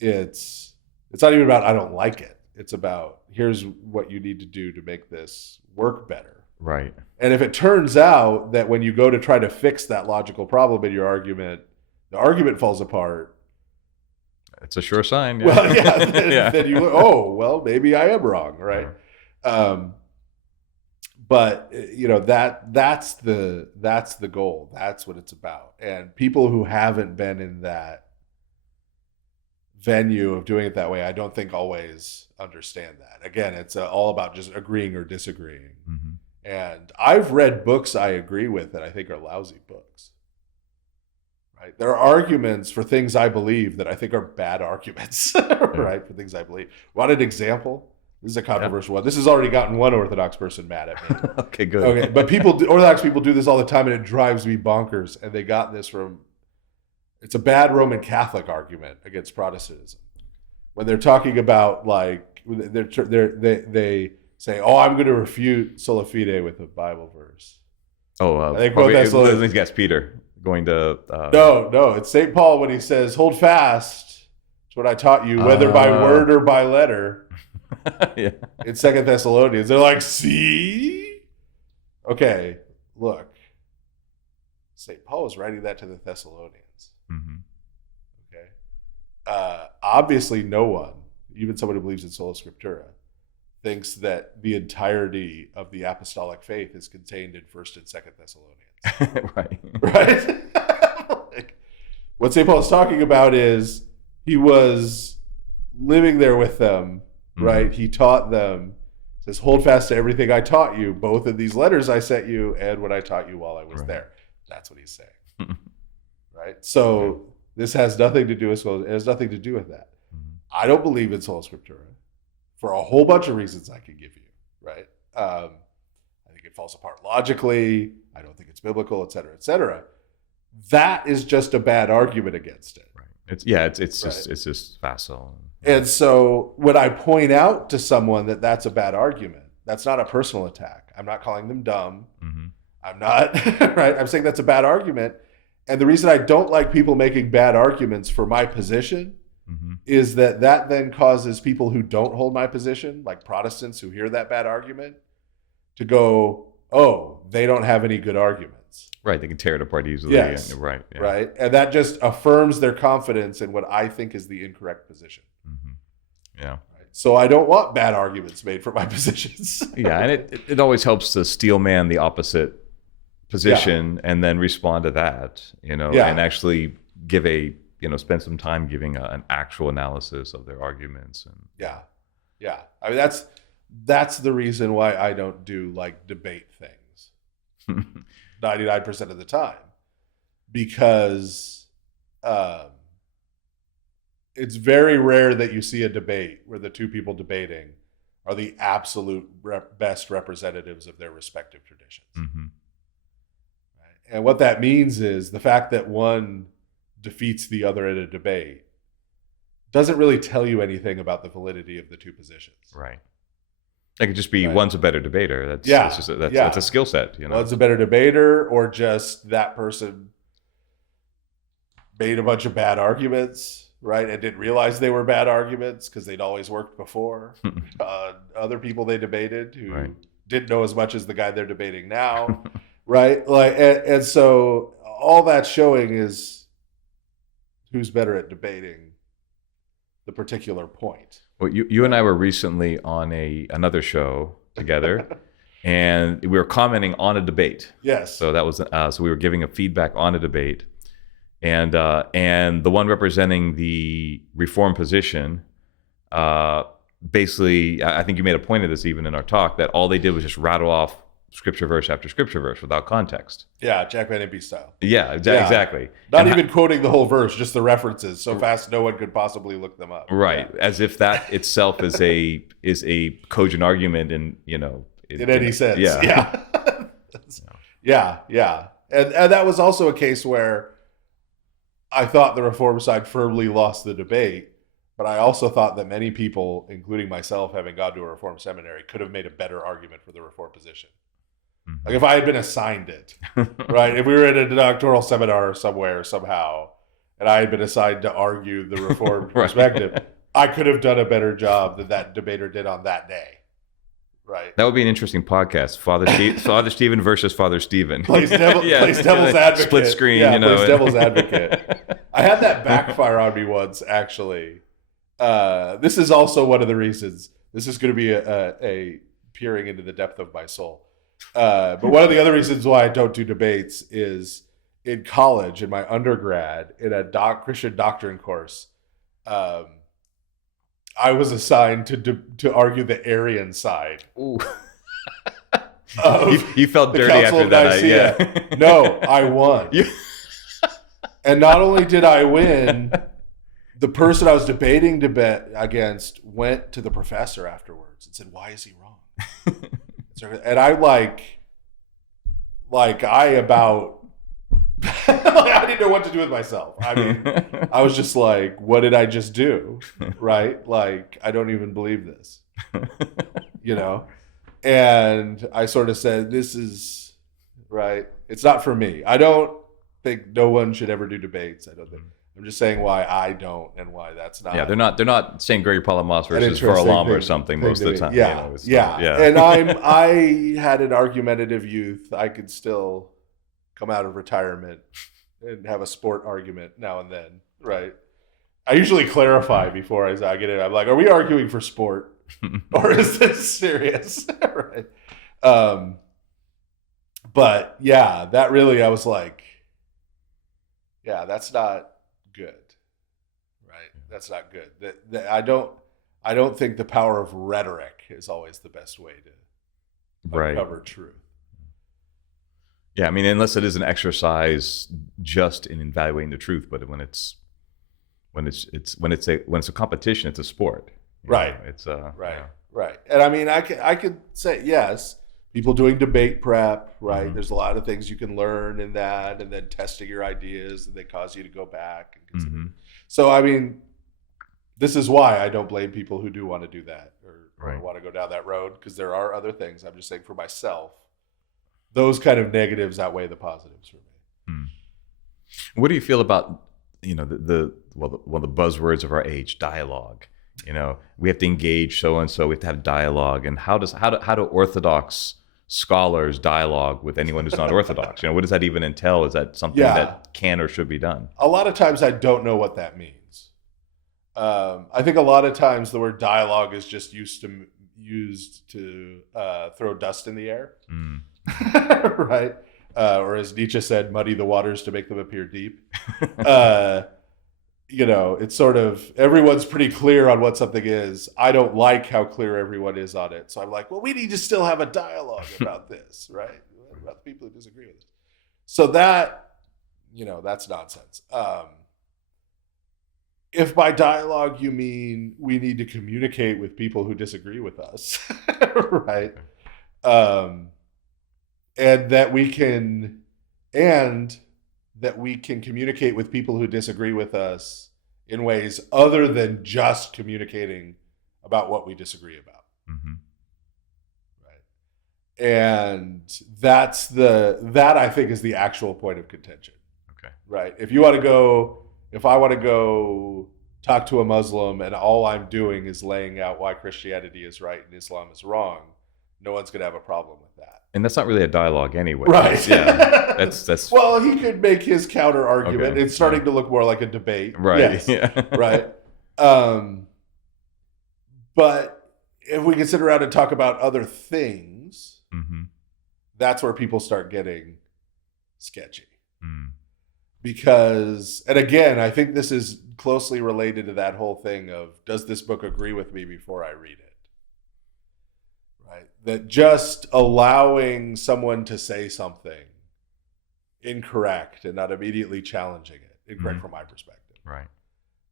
It's not even about I don't like it. It's about here's what you need to do to make this work better. Right. And if it turns out that when you go to try to fix that logical problem in your argument, the argument falls apart. It's a sure sign. Yeah. Well, yeah. Then you, oh, well, maybe I am wrong, right? Yeah. But that's the goal. That's what it's about. And people who haven't been in that venue of doing it that way, I don't think always understand that. Again, it's all about just agreeing or disagreeing. And I've read books I agree with that I think are lousy books. Right? There are arguments for things I believe that I think are bad arguments, right? For things I believe. Want an example? This is a controversial one. This has already gotten one Orthodox person mad at me. Okay, good. Okay, but Orthodox people do this all the time, and it drives me bonkers. And they got this from, it's a bad Roman Catholic argument against Protestantism. When they're talking about, like, they say, oh, I'm going to refute sola fide with a Bible verse. Oh, they quote that I think that's Peter going to... No, it's St. Paul when he says, hold fast to what I taught you, whether by word or by letter. Yeah. In 2 Thessalonians. They're like, see? Okay, look. St. Paul is writing that to the Thessalonians. Okay. Obviously, no one, even someone who believes in sola scriptura, thinks that the entirety of the apostolic faith is contained in 1st and 2nd Thessalonians. Right? Like, what St. Paul is talking about is he was living there with them, right? He taught them, says, hold fast to everything I taught you, both in these letters I sent you and what I taught you while I was there. That's what he's saying. Right? So this has nothing to do with that. I don't believe in sola scriptura for a whole bunch of reasons I could give you, right? I think it falls apart logically. I don't think it's biblical, et cetera, et cetera. That is just a bad argument against it. Right. It's just facile. And so when I point out to someone that that's a bad argument, that's not a personal attack. I'm not calling them dumb. I'm not, right? I'm saying that's a bad argument. And the reason I don't like people making bad arguments for my position is that then causes people who don't hold my position, like Protestants who hear that bad argument, to go, oh, they don't have any good arguments. Right, they can tear it apart easily. Yes, right. Yeah. Right, and that just affirms their confidence in what I think is the incorrect position. Yeah. Right? So I don't want bad arguments made for my positions. Yeah, and it always helps to steel man the opposite position and then respond to that, and actually give spend some time giving an actual analysis of their arguments. And yeah. I mean, that's the reason why I don't do like debate things 99% of the time, because it's very rare that you see a debate where the two people debating are the absolute best representatives of their respective traditions. And what that means is the fact that one defeats the other in a debate doesn't really tell you anything about the validity of the two positions. Right. It could just be one's a better debater. That's a skill set. One's a better debater, or just that person made a bunch of bad arguments, right, and didn't realize they were bad arguments because they'd always worked before. Other people they debated who didn't know as much as the guy they're debating now. Right? Like, and so all that's showing is who's better at debating the particular point. Well, you and I were recently on another show together, and we were commenting on a debate. Yes. So that was so we were giving a feedback on a debate, and the one representing the Reformed position, basically, I think you made a point of this even in our talk, that all they did was just rattle off scripture verse after scripture verse without context. Yeah, Jack Van Impe style. Yeah, exactly. Not even quoting the whole verse, just the references, so fast no one could possibly look them up. Right, as if that itself is a cogent argument in in any sense. Yeah. Yeah. And that was also a case where I thought the Reform side firmly lost the debate, but I also thought that many people, including myself, having gone to a Reform seminary, could have made a better argument for the Reform position. Mm-hmm. Like if I had been assigned it, right? If we were in a doctoral seminar somewhere, somehow, and I had been assigned to argue the Reformed perspective, I could have done a better job than that debater did on that day. Right. That would be an interesting podcast. Father Stephen versus Father Stephen. Plays devil's advocate. Split screen, plays devil's advocate. I had that backfire on me once, actually. This is also one of the reasons. This is going to be a peering into the depth of my soul. But one of the other reasons why I don't do debates is in college, in my undergrad, in a Christian doctrine course, I was assigned to argue the Arian side. Ooh. You felt dirty after that. Yeah. No, I won. And not only did I win, the person I was debating against went to the professor afterwards and said, "Why is he wrong?" And I I didn't know what to do with myself. I mean, I was just like, what did I just do? Right? Like, I don't even believe this. And I sort of said, this is, right? It's not for me. I don't think no one should ever do debates. I don't think. I'm just saying why I don't and why that's not. Yeah, they're not saying Gregory Palamas versus Varlam or something most of the time. Yeah. And I had an argumentative youth. I could still come out of retirement and have a sport argument now and then, right? I usually clarify before I get in. I'm like, are we arguing for sport? Or is this serious? Right. But yeah, that really, I was like, yeah, that's not good. Right. That's not good. I don't think the power of rhetoric is always the best way to uncover truth. Yeah, I mean, unless it is an exercise just in evaluating the truth, but when it's a competition, it's a sport. Right. Right. And I mean, I could say yes, people doing debate prep, right? Mm-hmm. There's a lot of things you can learn in that, and then testing your ideas, and they cause you to go back and consider. Mm-hmm. So I mean, this is why I don't blame people who do want to do that or want to go down that road, because there are other things. I'm just saying for myself, those kind of negatives outweigh the positives for me. What do you feel about one of the buzzwords of our age, dialogue? We have to engage so and so. We have to have dialogue. And how do Orthodox scholars dialogue with anyone who's not Orthodox? What does that even entail? Is that something that can or should be done? A lot of times I don't know what that means. I think a lot of times the word dialogue is just used to throw dust in the air. Right? Or as Nietzsche said, muddy the waters to make them appear deep. It's sort of, everyone's pretty clear on what something is. I don't like how clear everyone is on it. So I'm like, well, we need to still have a dialogue about this, right? About the people who disagree with it. So that, that's nonsense. If by dialogue you mean we need to communicate with people who disagree with us, right? And that we can communicate with people who disagree with us in ways other than just communicating about what we disagree about. Mm-hmm. Right. And that I think is the actual point of contention. Okay. Right. If I want to go talk to a Muslim and all I'm doing is laying out why Christianity is right and Islam is wrong, no one's going to have a problem with that. And that's not really a dialogue anyway. Right. Yeah. That's Well, he could make his counter argument. Okay. It's starting to look more like a debate. Right. Yes. Yeah. Right. But if we can sit around and talk about other things, mm-hmm. that's where people start getting sketchy. Mm. Because, and again, I think this is closely related to that whole thing of, does this book agree with me before I read it? Right. That just allowing someone to say something incorrect and not immediately challenging it, incorrect from my perspective.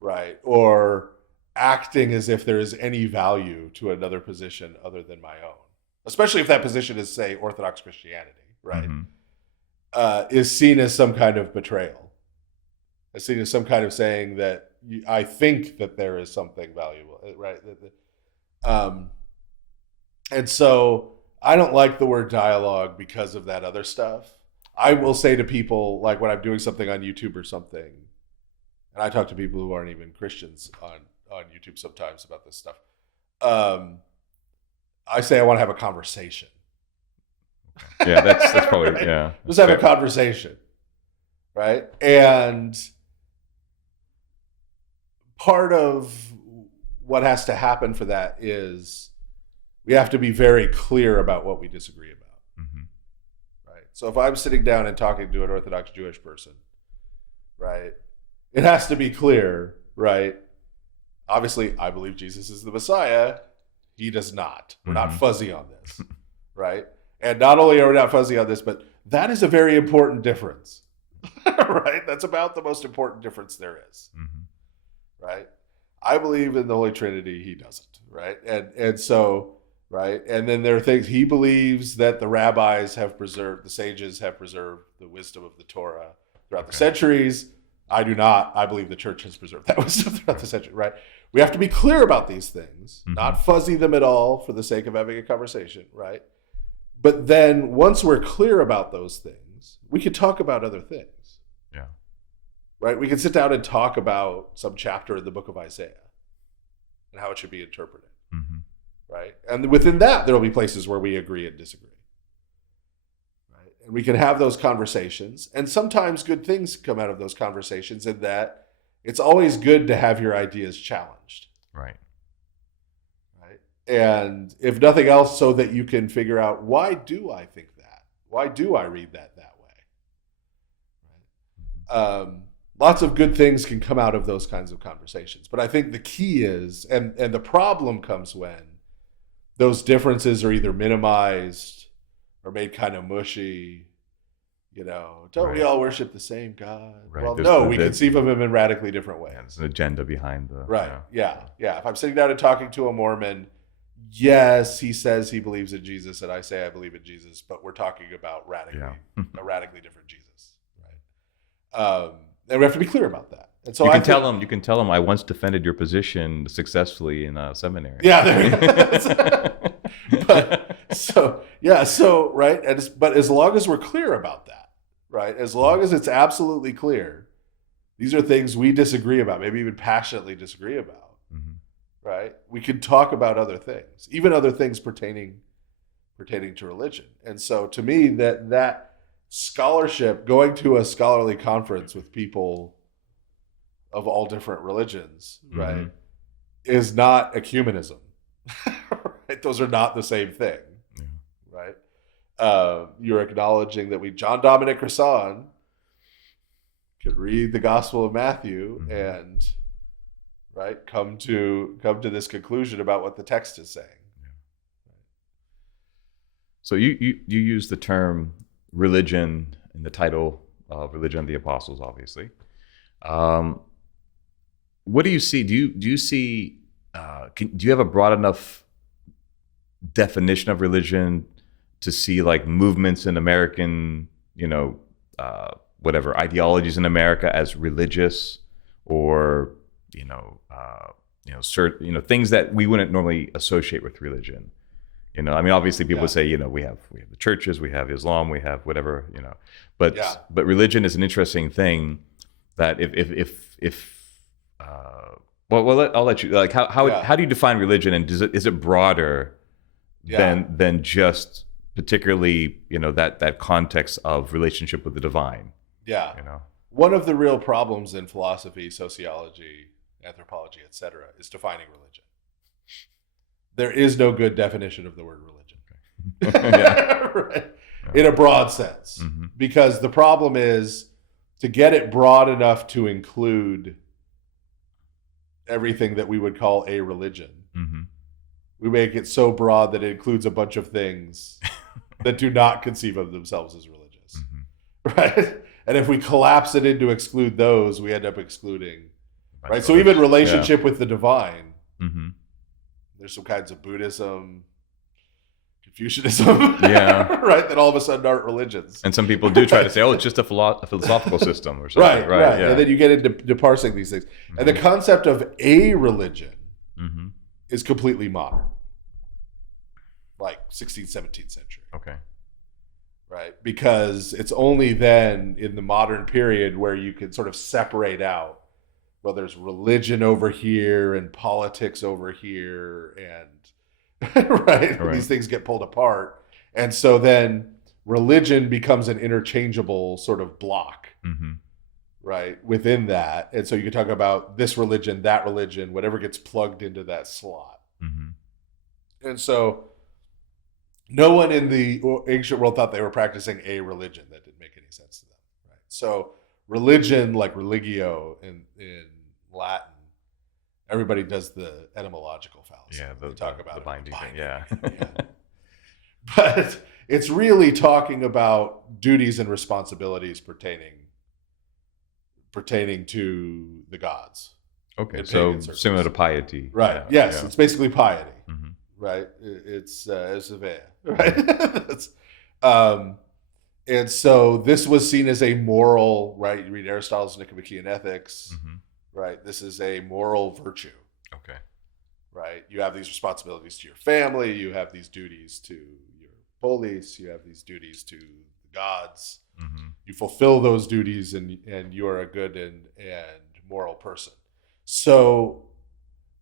Right. Or acting as if there is any value to another position other than my own, especially if that position is, say, Orthodox Christianity, right? Is seen as some kind of betrayal. Is seen as some kind of saying that I think that there is something valuable, right? And so I don't like the word dialogue because of that other stuff. I will say to people, like when I'm doing something on YouTube or something, and I talk to people who aren't even Christians on YouTube sometimes about this stuff. I say I want to have a conversation. Yeah, that's probably, yeah. Just have a conversation, right? And part of what has to happen for that is we have to be very clear about what we disagree about. Right? So if I'm sitting down and talking to an Orthodox Jewish person, right, it has to be clear, right? Obviously, I believe Jesus is the Messiah. He does not. We're not fuzzy on this, right? And not only are we not fuzzy on this, but that is a very important difference, right? That's about the most important difference there is, right? I believe in the Holy Trinity. He doesn't, right? And so, right? And then there are things he believes that the rabbis have preserved, the sages have preserved the wisdom of the Torah throughout the centuries. I do not. I believe the church has preserved that wisdom throughout the century, right? We have to be clear about these things, not fuzzy them at all for the sake of having a conversation, right? But then once we're clear about those things, we can talk about other things. Yeah. Right? We can sit down and talk about some chapter in the book of Isaiah and how it should be interpreted. Right? And within that, there will be places where we agree and disagree. Right? And we can have those conversations. And sometimes good things come out of those conversations in that it's always good to have your ideas challenged. Right. And if nothing else, so that you can figure out, why do I think that? Why do I read that way? Right? Lots of good things can come out of those kinds of conversations. But I think the key is, and the problem comes when those differences are either minimized or made kind of mushy. You know, don't we all worship the same God? Right. Well, no, we conceive of him in radically different ways. There's an agenda behind the... Right, yeah. If I'm sitting down and talking to a Mormon, yes, he says he believes in Jesus, and I say I believe in Jesus, but we're talking about a radically different Jesus, right? And we have to be clear about that. And so you can tell him I once defended your position successfully in a seminary. Yeah, there right. But as long as we're clear about that, right? As long as it's absolutely clear, these are things we disagree about, maybe even passionately disagree about. Right? We could talk about other things, even other things pertaining to religion. And so to me, that scholarship, going to a scholarly conference with people of all different religions, right, is not ecumenism. Right? Those are not the same thing. Right? You're acknowledging that John Dominic Crossan could read the Gospel of Matthew and come to this conclusion about what the text is saying. So you use the term religion in the title of Religion of the Apostles, obviously. What do you see? Do you see? Do you have a broad enough definition of religion to see like movements in American, whatever ideologies in America as religious, or certain things that we wouldn't normally associate with religion? I mean, obviously people say, we have the churches, we have Islam, we have whatever, but religion is an interesting thing that I'll let you, like, how do you define religion, and is it broader than just particularly, that context of relationship with the divine? Yeah. One of the real problems in philosophy, sociology, anthropology, etc., is defining religion. There is no good definition of the word religion. Right? In a broad sense. Because the problem is to get it broad enough to include everything that we would call a religion, We make it so broad that it includes a bunch of things that do not conceive of themselves as religious, right? And if we collapse it into exclude those, we end up excluding, right? So even relationship with the divine, there's some kinds of Buddhism, Confucianism, right? That all of a sudden aren't religions. And some people do try to say, oh, it's just a philosophical system or something. Right. Yeah. And then you get into parsing these things. And the concept of a religion is completely modern, like 16th, 17th century. Okay. Right? Because it's only then in the modern period where you can sort of separate out, well, there's religion over here and politics over here, and right? These things get pulled apart. And so then religion becomes an interchangeable sort of block, right, within that. And so you can talk about this religion, that religion, whatever gets plugged into that slot. And so no one in the ancient world thought they were practicing a religion. That didn't make any sense to them, right? So religion, like religio in Latin, everybody does the etymological fallacy. Yeah, they talk about the binding thing. Yeah. But it's really talking about duties and responsibilities pertaining to the gods. Okay, so similar to piety. Right. Yes, it's basically piety. Right. It's Sevilla. Right. And so this was seen as a moral, right? You read Aristotle's Nicomachean Ethics, right? This is a moral virtue. Okay. Right. You have these responsibilities to your family. You have these duties to your police. You have these duties to the gods. You fulfill those duties, and you are a good and moral person. So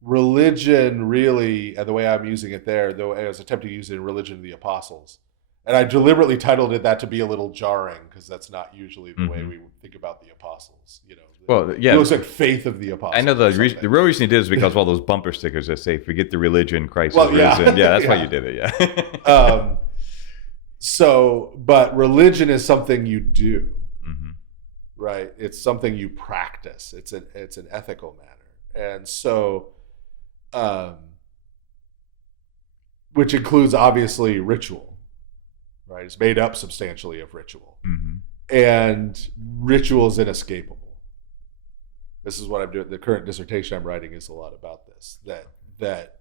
religion really, and the way I'm using it there, though I was attempting to use it in Religion of the Apostles, and I deliberately titled it that to be a little jarring, because that's not usually the way we think about the apostles. You know, well, yeah, it looks like faith of the apostles. I know the real reason you did it is because of all those bumper stickers that say "Forget the religion, Christ is risen." Yeah, that's why you did it. Yeah. So, but religion is something you do, right? It's something you practice. It's an ethical matter, and so. Which includes obviously ritual, right? It's made up substantially of ritual, and ritual is inescapable. This is what I'm doing. The current dissertation I'm writing is a lot about this. That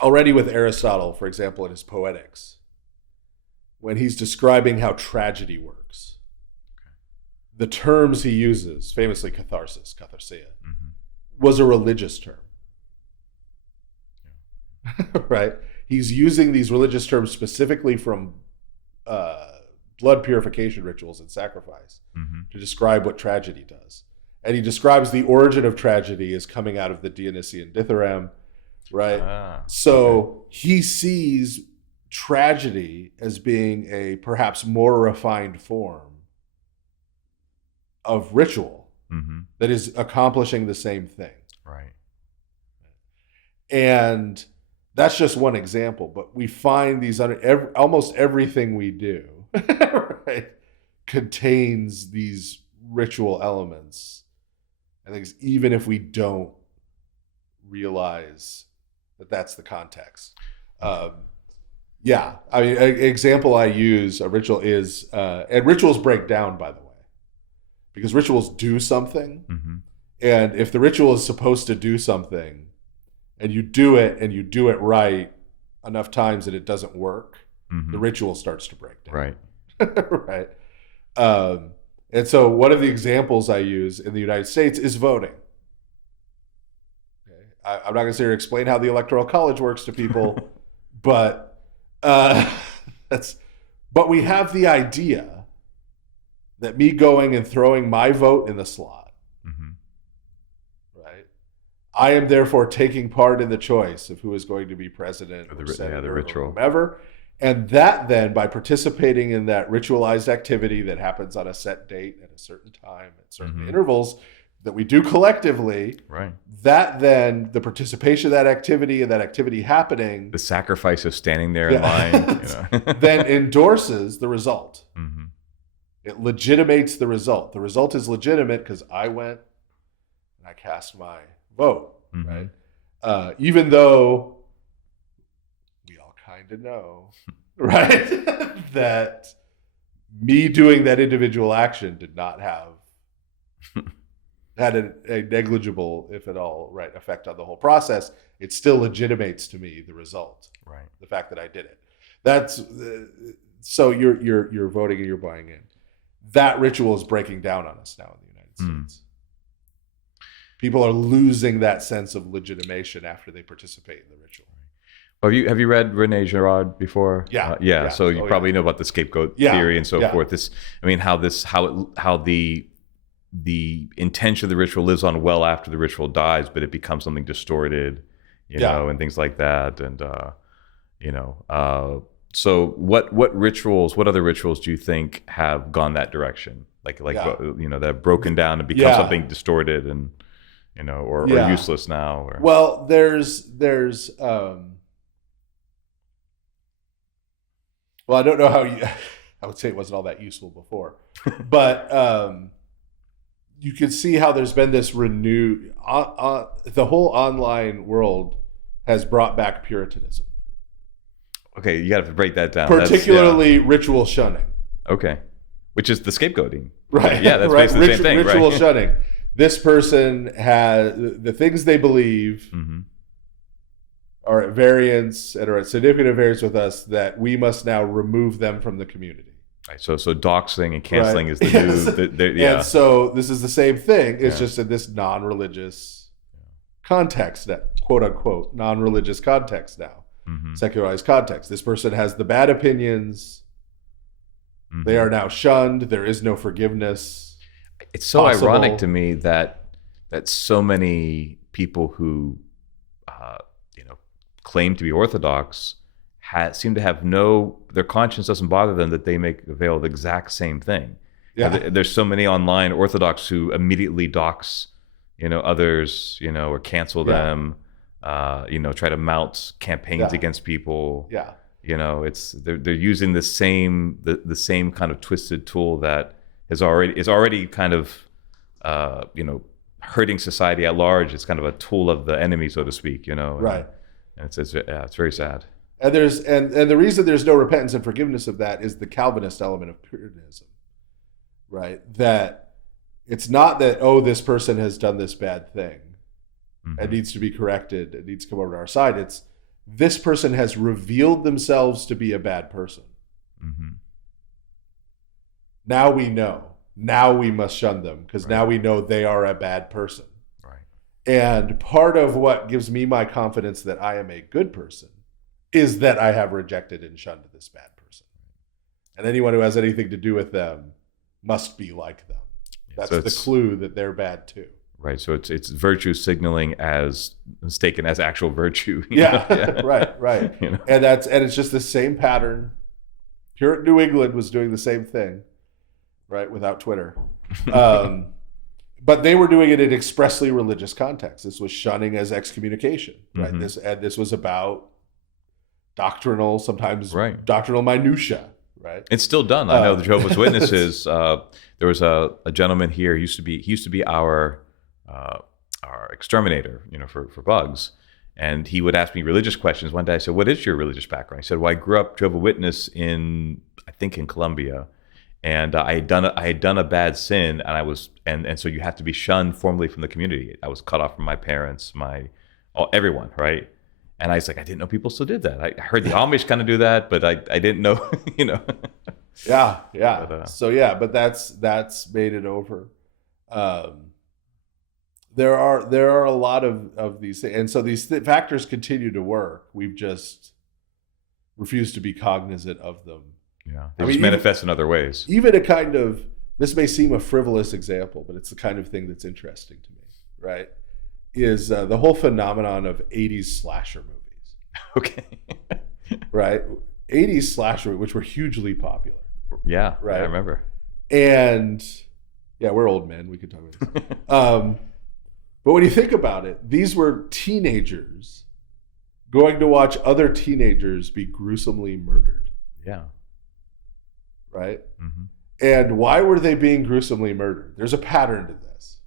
already with Aristotle, for example, in his Poetics, when he's describing how tragedy works, the terms he uses, famously katharsis, katharsia, was a religious term. Right? He's using these religious terms specifically from blood purification rituals and sacrifice to describe what tragedy does. And he describes the origin of tragedy as coming out of the Dionysian dithyramb, right? So he sees tragedy as being a perhaps more refined form of ritual that is accomplishing the same thing. Right. And that's just one example, but we find these almost everything we do, right, contains these ritual elements. I think even if we don't realize that that's the context. Yeah, I mean, an example I use, a ritual is, and rituals break down, by the way, because rituals do something. And if the ritual is supposed to do something, and you do it right enough times that it doesn't work, the ritual starts to break down. Right. Right. And so one of the examples I use in the United States is voting. Okay. I'm not going to sit here and explain how the Electoral College works to people, but we have the idea that me going and throwing my vote in the slot, right? I am therefore taking part in the choice of who is going to be president or senator, the ritual, or whomever. And that then, by participating in that ritualized activity that happens on a set date at a certain time at certain intervals that we do collectively, right? That then, the participation of that activity and that activity happening, the sacrifice of standing there in line, then endorses the result. It legitimates the result. The result is legitimate because I went and I cast my vote, right? even though we all kind of know, right, that me doing that individual action did not had a negligible, if at all, right, effect on the whole process. It still legitimates to me the result, right? The fact that I did it. That's so you're voting and you're buying in. That ritual is breaking down on us now in the United States. People are losing that sense of legitimation after they participate in the ritual. Have you read Rene Girard before? Yeah. So you probably know about the scapegoat theory and so forth. How the intention of the ritual lives on well after the ritual dies, but it becomes something distorted, you know, and things like that. And so what other rituals do you think have gone that direction? That have broken down and become something distorted and or useless now? Or... Well, there's well, I don't know how I would say it wasn't all that useful before, but you can see how there's been this renewed. The whole online world has brought back Puritanism. Okay, you got to break that down. Particularly ritual shunning. Okay, which is the scapegoating. Right. Yeah, that's basically the same thing. Ritual shunning. This person has the things they believe are at variance and are at significant variance with us, that we must now remove them from the community. Right. So doxing and canceling is the new. And so this is the same thing. It's just in this non-religious context, quote unquote, non-religious context now. Secularized context. This person has the bad opinions. They are now shunned. There is no forgiveness. It's so ironic to me that so many people who claim to be Orthodox seem to have their conscience doesn't bother them that they make avail of the exact same thing. Yeah. There's so many online Orthodox who immediately dox others, or cancel them. Try to mount campaigns against people. Yeah. They're using the same kind of twisted tool that is already kind of hurting society at large. It's kind of a tool of the enemy, so to speak. Right. And it's very sad. And the reason there's no repentance and forgiveness of that is the Calvinist element of Puritanism, right? That it's not that this person has done this bad thing. And needs to be corrected. It needs to come over to our side. It's this person has revealed themselves to be a bad person. Now we know. Now we must shun them because now we know they are a bad person. Right. And part of what gives me my confidence that I am a good person is that I have rejected and shunned this bad person. And anyone who has anything to do with them must be like them. That's the clue that they're bad too. Right, so it's virtue signaling as mistaken as actual virtue. Right. And it's just the same pattern. Puritan New England was doing the same thing, right, without Twitter. But they were doing it in expressly religious context. This was shunning as excommunication, right? This was about doctrinal, sometimes doctrinal minutia, right? It's still done. I know the Jehovah's Witnesses. There was a gentleman here. He used to be our exterminator, for bugs. And he would ask me religious questions. One day I said, "What is your religious background?" He said, "Well, I grew up Jehovah's Witness in Colombia, and I had done a bad sin, and I was and so you have to be shunned formally from the community. I was cut off from my parents, everyone, right?" And I was like, I didn't know people still did that. I heard the Amish kind of do that, but I didn't know, Yeah. But that's made it over. There are a lot of these things, and so these factors continue to work. We've just refused to be cognizant of them. Yeah, they just manifest in other ways. Even a kind of, this may seem a frivolous example, but it's the kind of thing that's interesting to me, right? Is the whole phenomenon of 80s slasher movies. Okay. Right? 80s slasher, which were hugely popular. Yeah, right. I remember. And yeah, we're old men. We could talk about this. But when you think about it, these were teenagers going to watch other teenagers be gruesomely murdered. Yeah. Right? And why were they being gruesomely murdered? There's a pattern to this.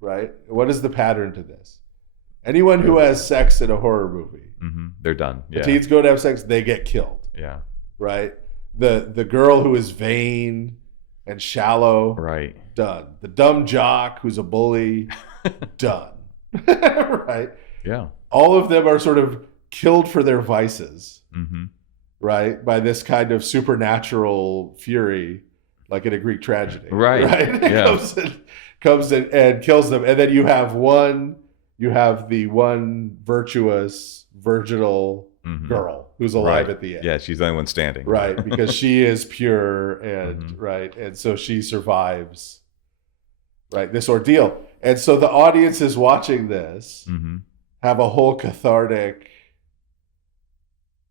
Right? What is the pattern to this? Anyone who has sex in a horror movie, they're done. Yeah. The teens go to have sex, they get killed. Yeah. Right? The girl who is vain and shallow, right, done. The dumb jock who's a bully, done. Right? Yeah. All of them are sort of killed for their vices, mm-hmm. right? By this kind of supernatural fury, like in a Greek tragedy. Right. Yeah. comes in and kills them. And then you have the one virtuous, virginal girl who's alive at the end. Yeah, she's the only one standing. Right, because she is pure and right. And so she survives, right, this ordeal. And so the audience is watching this, have a whole cathartic,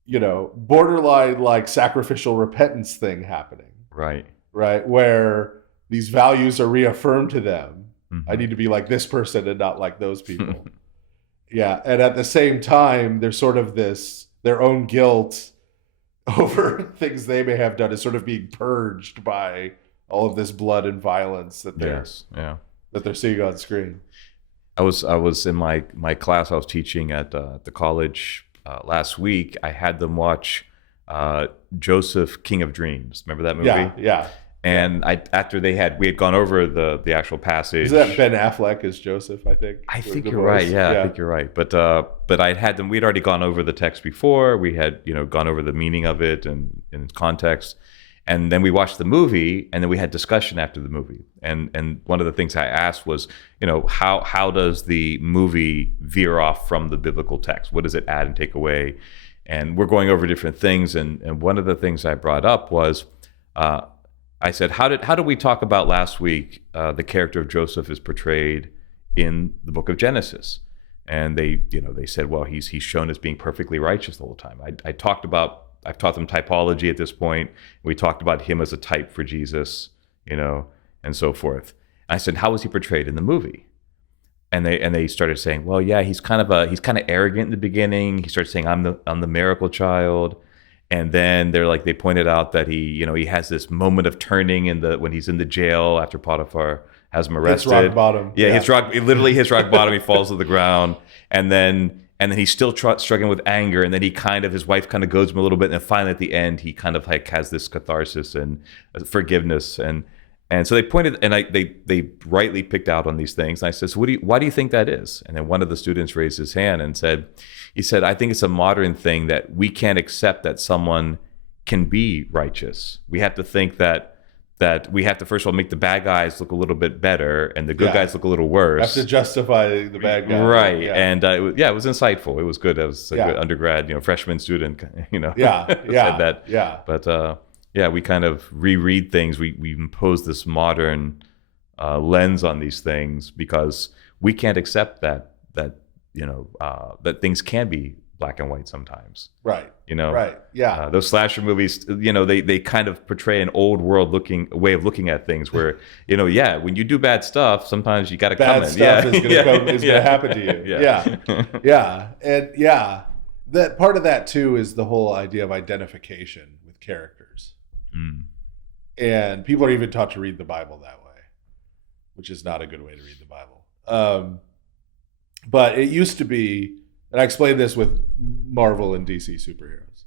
borderline like sacrificial repentance thing happening. Right. Right, where these values are reaffirmed to them. I need to be like this person and not like those people. Yeah, and at the same time, there's sort of their own guilt over things they may have done is sort of being purged by all of this blood and violence that they're seeing on screen. I was in my class I was teaching at the college last week. I had them watch Joseph, King of Dreams. Remember that movie? Yeah. And we had gone over the actual passage. Is that Ben Affleck as Joseph? I think. I think you're right. Yeah, I think you're right. But I'd had them. We'd already gone over the text before. We had gone over the meaning of it and in its context, and then we watched the movie, and then we had discussion after the movie. And one of the things I asked was, how does the movie veer off from the biblical text? What does it add and take away? And we're going over different things. And one of the things I brought up was. I said, how did we talk about last week? The character of Joseph is portrayed in the book of Genesis, and they said, well, he's shown as being perfectly righteous the whole time. I've taught them typology at this point. We talked about him as a type for Jesus, and so forth. And I said, how was he portrayed in the movie? And they started saying, well, yeah, he's kind of arrogant in the beginning. He started saying, I'm the miracle child. And then they pointed out that he has this moment of turning when he's in the jail after Potiphar has him arrested. Hits rock bottom. Yeah, literally hits rock bottom. He falls to the ground, and then he's still struggling with anger. And then his wife kind of goads him a little bit, and then finally at the end he kind of has this catharsis and forgiveness. And so they pointed, and they rightly picked out on these things. And I said, so why do you think that is? And then one of the students raised his hand and said, I think it's a modern thing that we can't accept that someone can be righteous. We have to think that we have to, first of all, make the bad guys look a little bit better and the good guys look a little worse. Have to justify the bad guy. Right. Yeah. And it was insightful. It was good. I was a good undergrad, freshman student, said that. Yeah. But we kind of reread things. We impose this modern lens on these things because we can't accept that things can be black and white sometimes. Right. Right. Yeah. Those slasher movies, they kind of portray an old world way of looking at things where, when you do bad stuff, sometimes you got to come in. Bad stuff is going to happen to you. Yeah. And that part of that too is the whole idea of identification with characters. And people are even taught to read the Bible that way, which is not a good way to read the Bible. But it used to be, and I explained this with Marvel and DC superheroes.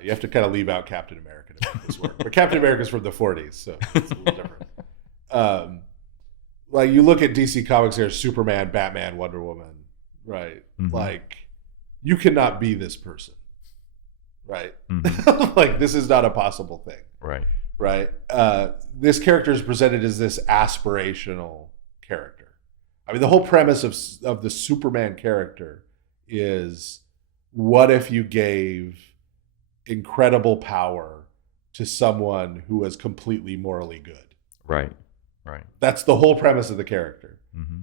You have to kind of leave out Captain America to make this work. But Captain America's from the 40s, so it's a little different. Like you look at DC Comics, there's Superman, Batman, Wonder Woman, right? Like you cannot be this person. Right? Like this is not a possible thing. Right? This character is presented as this aspirational character. I mean, the whole premise of the Superman character is, what if you gave incredible power to someone who was completely morally good? Right. That's the whole premise of the character.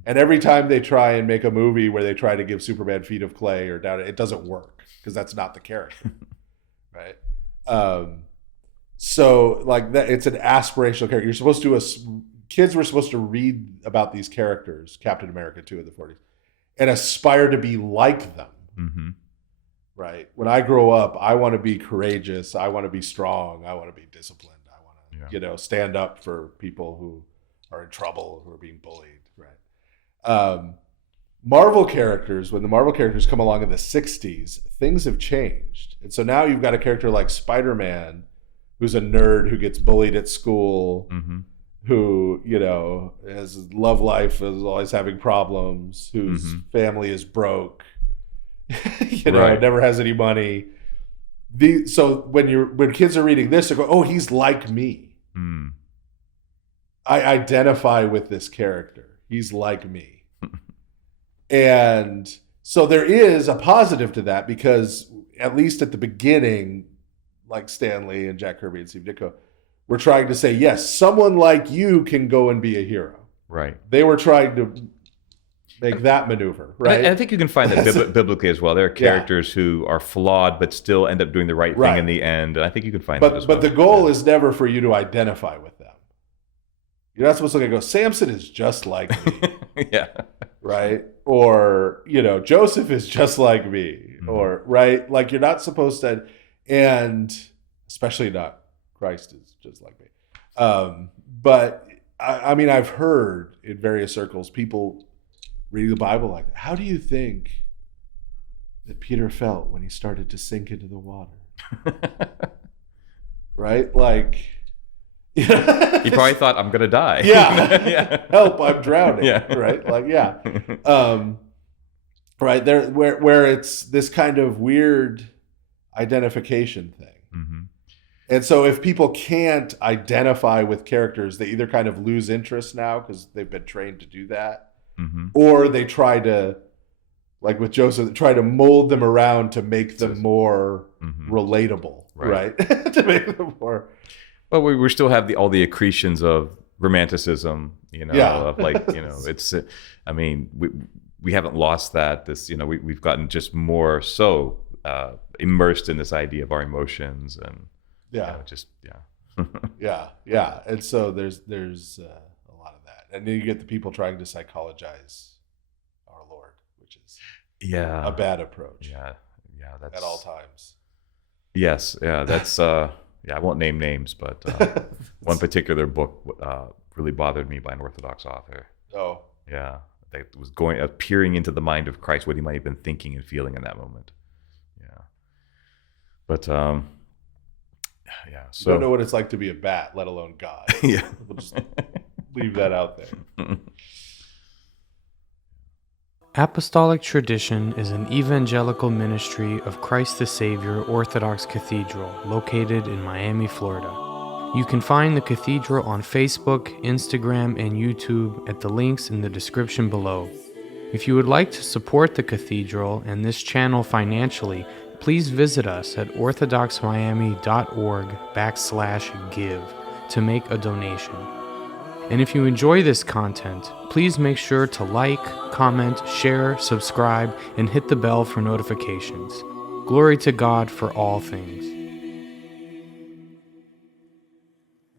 And every time they try and make a movie where they try to give Superman feet of clay or down, it doesn't work because that's not the character. Right. So like that, it's an aspirational character. You're supposed to, kids were supposed to read about these characters, Captain America too in the 40s, and aspire to be like them. Right. When I grow up, I want to be courageous. I want to be strong. I want to be disciplined. I want to, stand up for people who are in trouble, who are being bullied. Right. Marvel characters, when the Marvel characters come along in the 60s, things have changed. And so now you've got a character like Spider-Man, who's a nerd who gets bullied at school, who, his love life is always having problems, whose family is broke, never has any money. So when kids are reading this, they go, oh, he's like me. I identify with this character. He's like me. And so there is a positive to that, because at least at the beginning, like Stan Lee and Jack Kirby and Steve Ditko, we're trying to say, yes, someone like you can go and be a hero. Right. They were trying to make that maneuver, right? And I think you can find that biblically as well. There are characters who are flawed but still end up doing the right thing in the end. And I think you can find that as well. But the goal is never for you to identify with them. You're not supposed to go, Samson is just like me. Right? Or, Joseph is just like me. Or, right? Like, you're not supposed to, and especially not Christ is just like me. But, I mean, I've heard in various circles people reading the Bible like that. How do you think that Peter felt when he started to sink into the water? Right? Like, he probably thought, I'm going to die. Help, I'm drowning. Right? Like, right there, where it's this kind of weird identification thing. And so if people can't identify with characters, they either kind of lose interest now because they've been trained to do that, or they try to, like with Joseph, try to mold them around to make them more relatable, right? To make them more. But we still have all the accretions of romanticism, of like, it's, I mean, we haven't lost that. This, we've gotten just more so immersed in this idea of our emotions and And so there's a lot of that, and then you get the people trying to psychologize our Lord, which is a bad approach. That's at all times. Yes, that's I won't name names, but one particular book really bothered me by an Orthodox author. Oh, yeah, that was peering into the mind of Christ, what he might have been thinking and feeling in that moment. But so you don't know what it's like to be a bat, let alone God. We'll just leave that out there. Apostolic Tradition is an evangelical ministry of Christ the Savior Orthodox Cathedral located in Miami, Florida. You can find the cathedral on Facebook, Instagram, and YouTube at the links in the description below. If you would like to support the cathedral and this channel financially, please visit us at orthodoxmiami.org/give to make a donation. And if you enjoy this content, please make sure to like, comment, share, subscribe, and hit the bell for notifications. Glory to God for all things.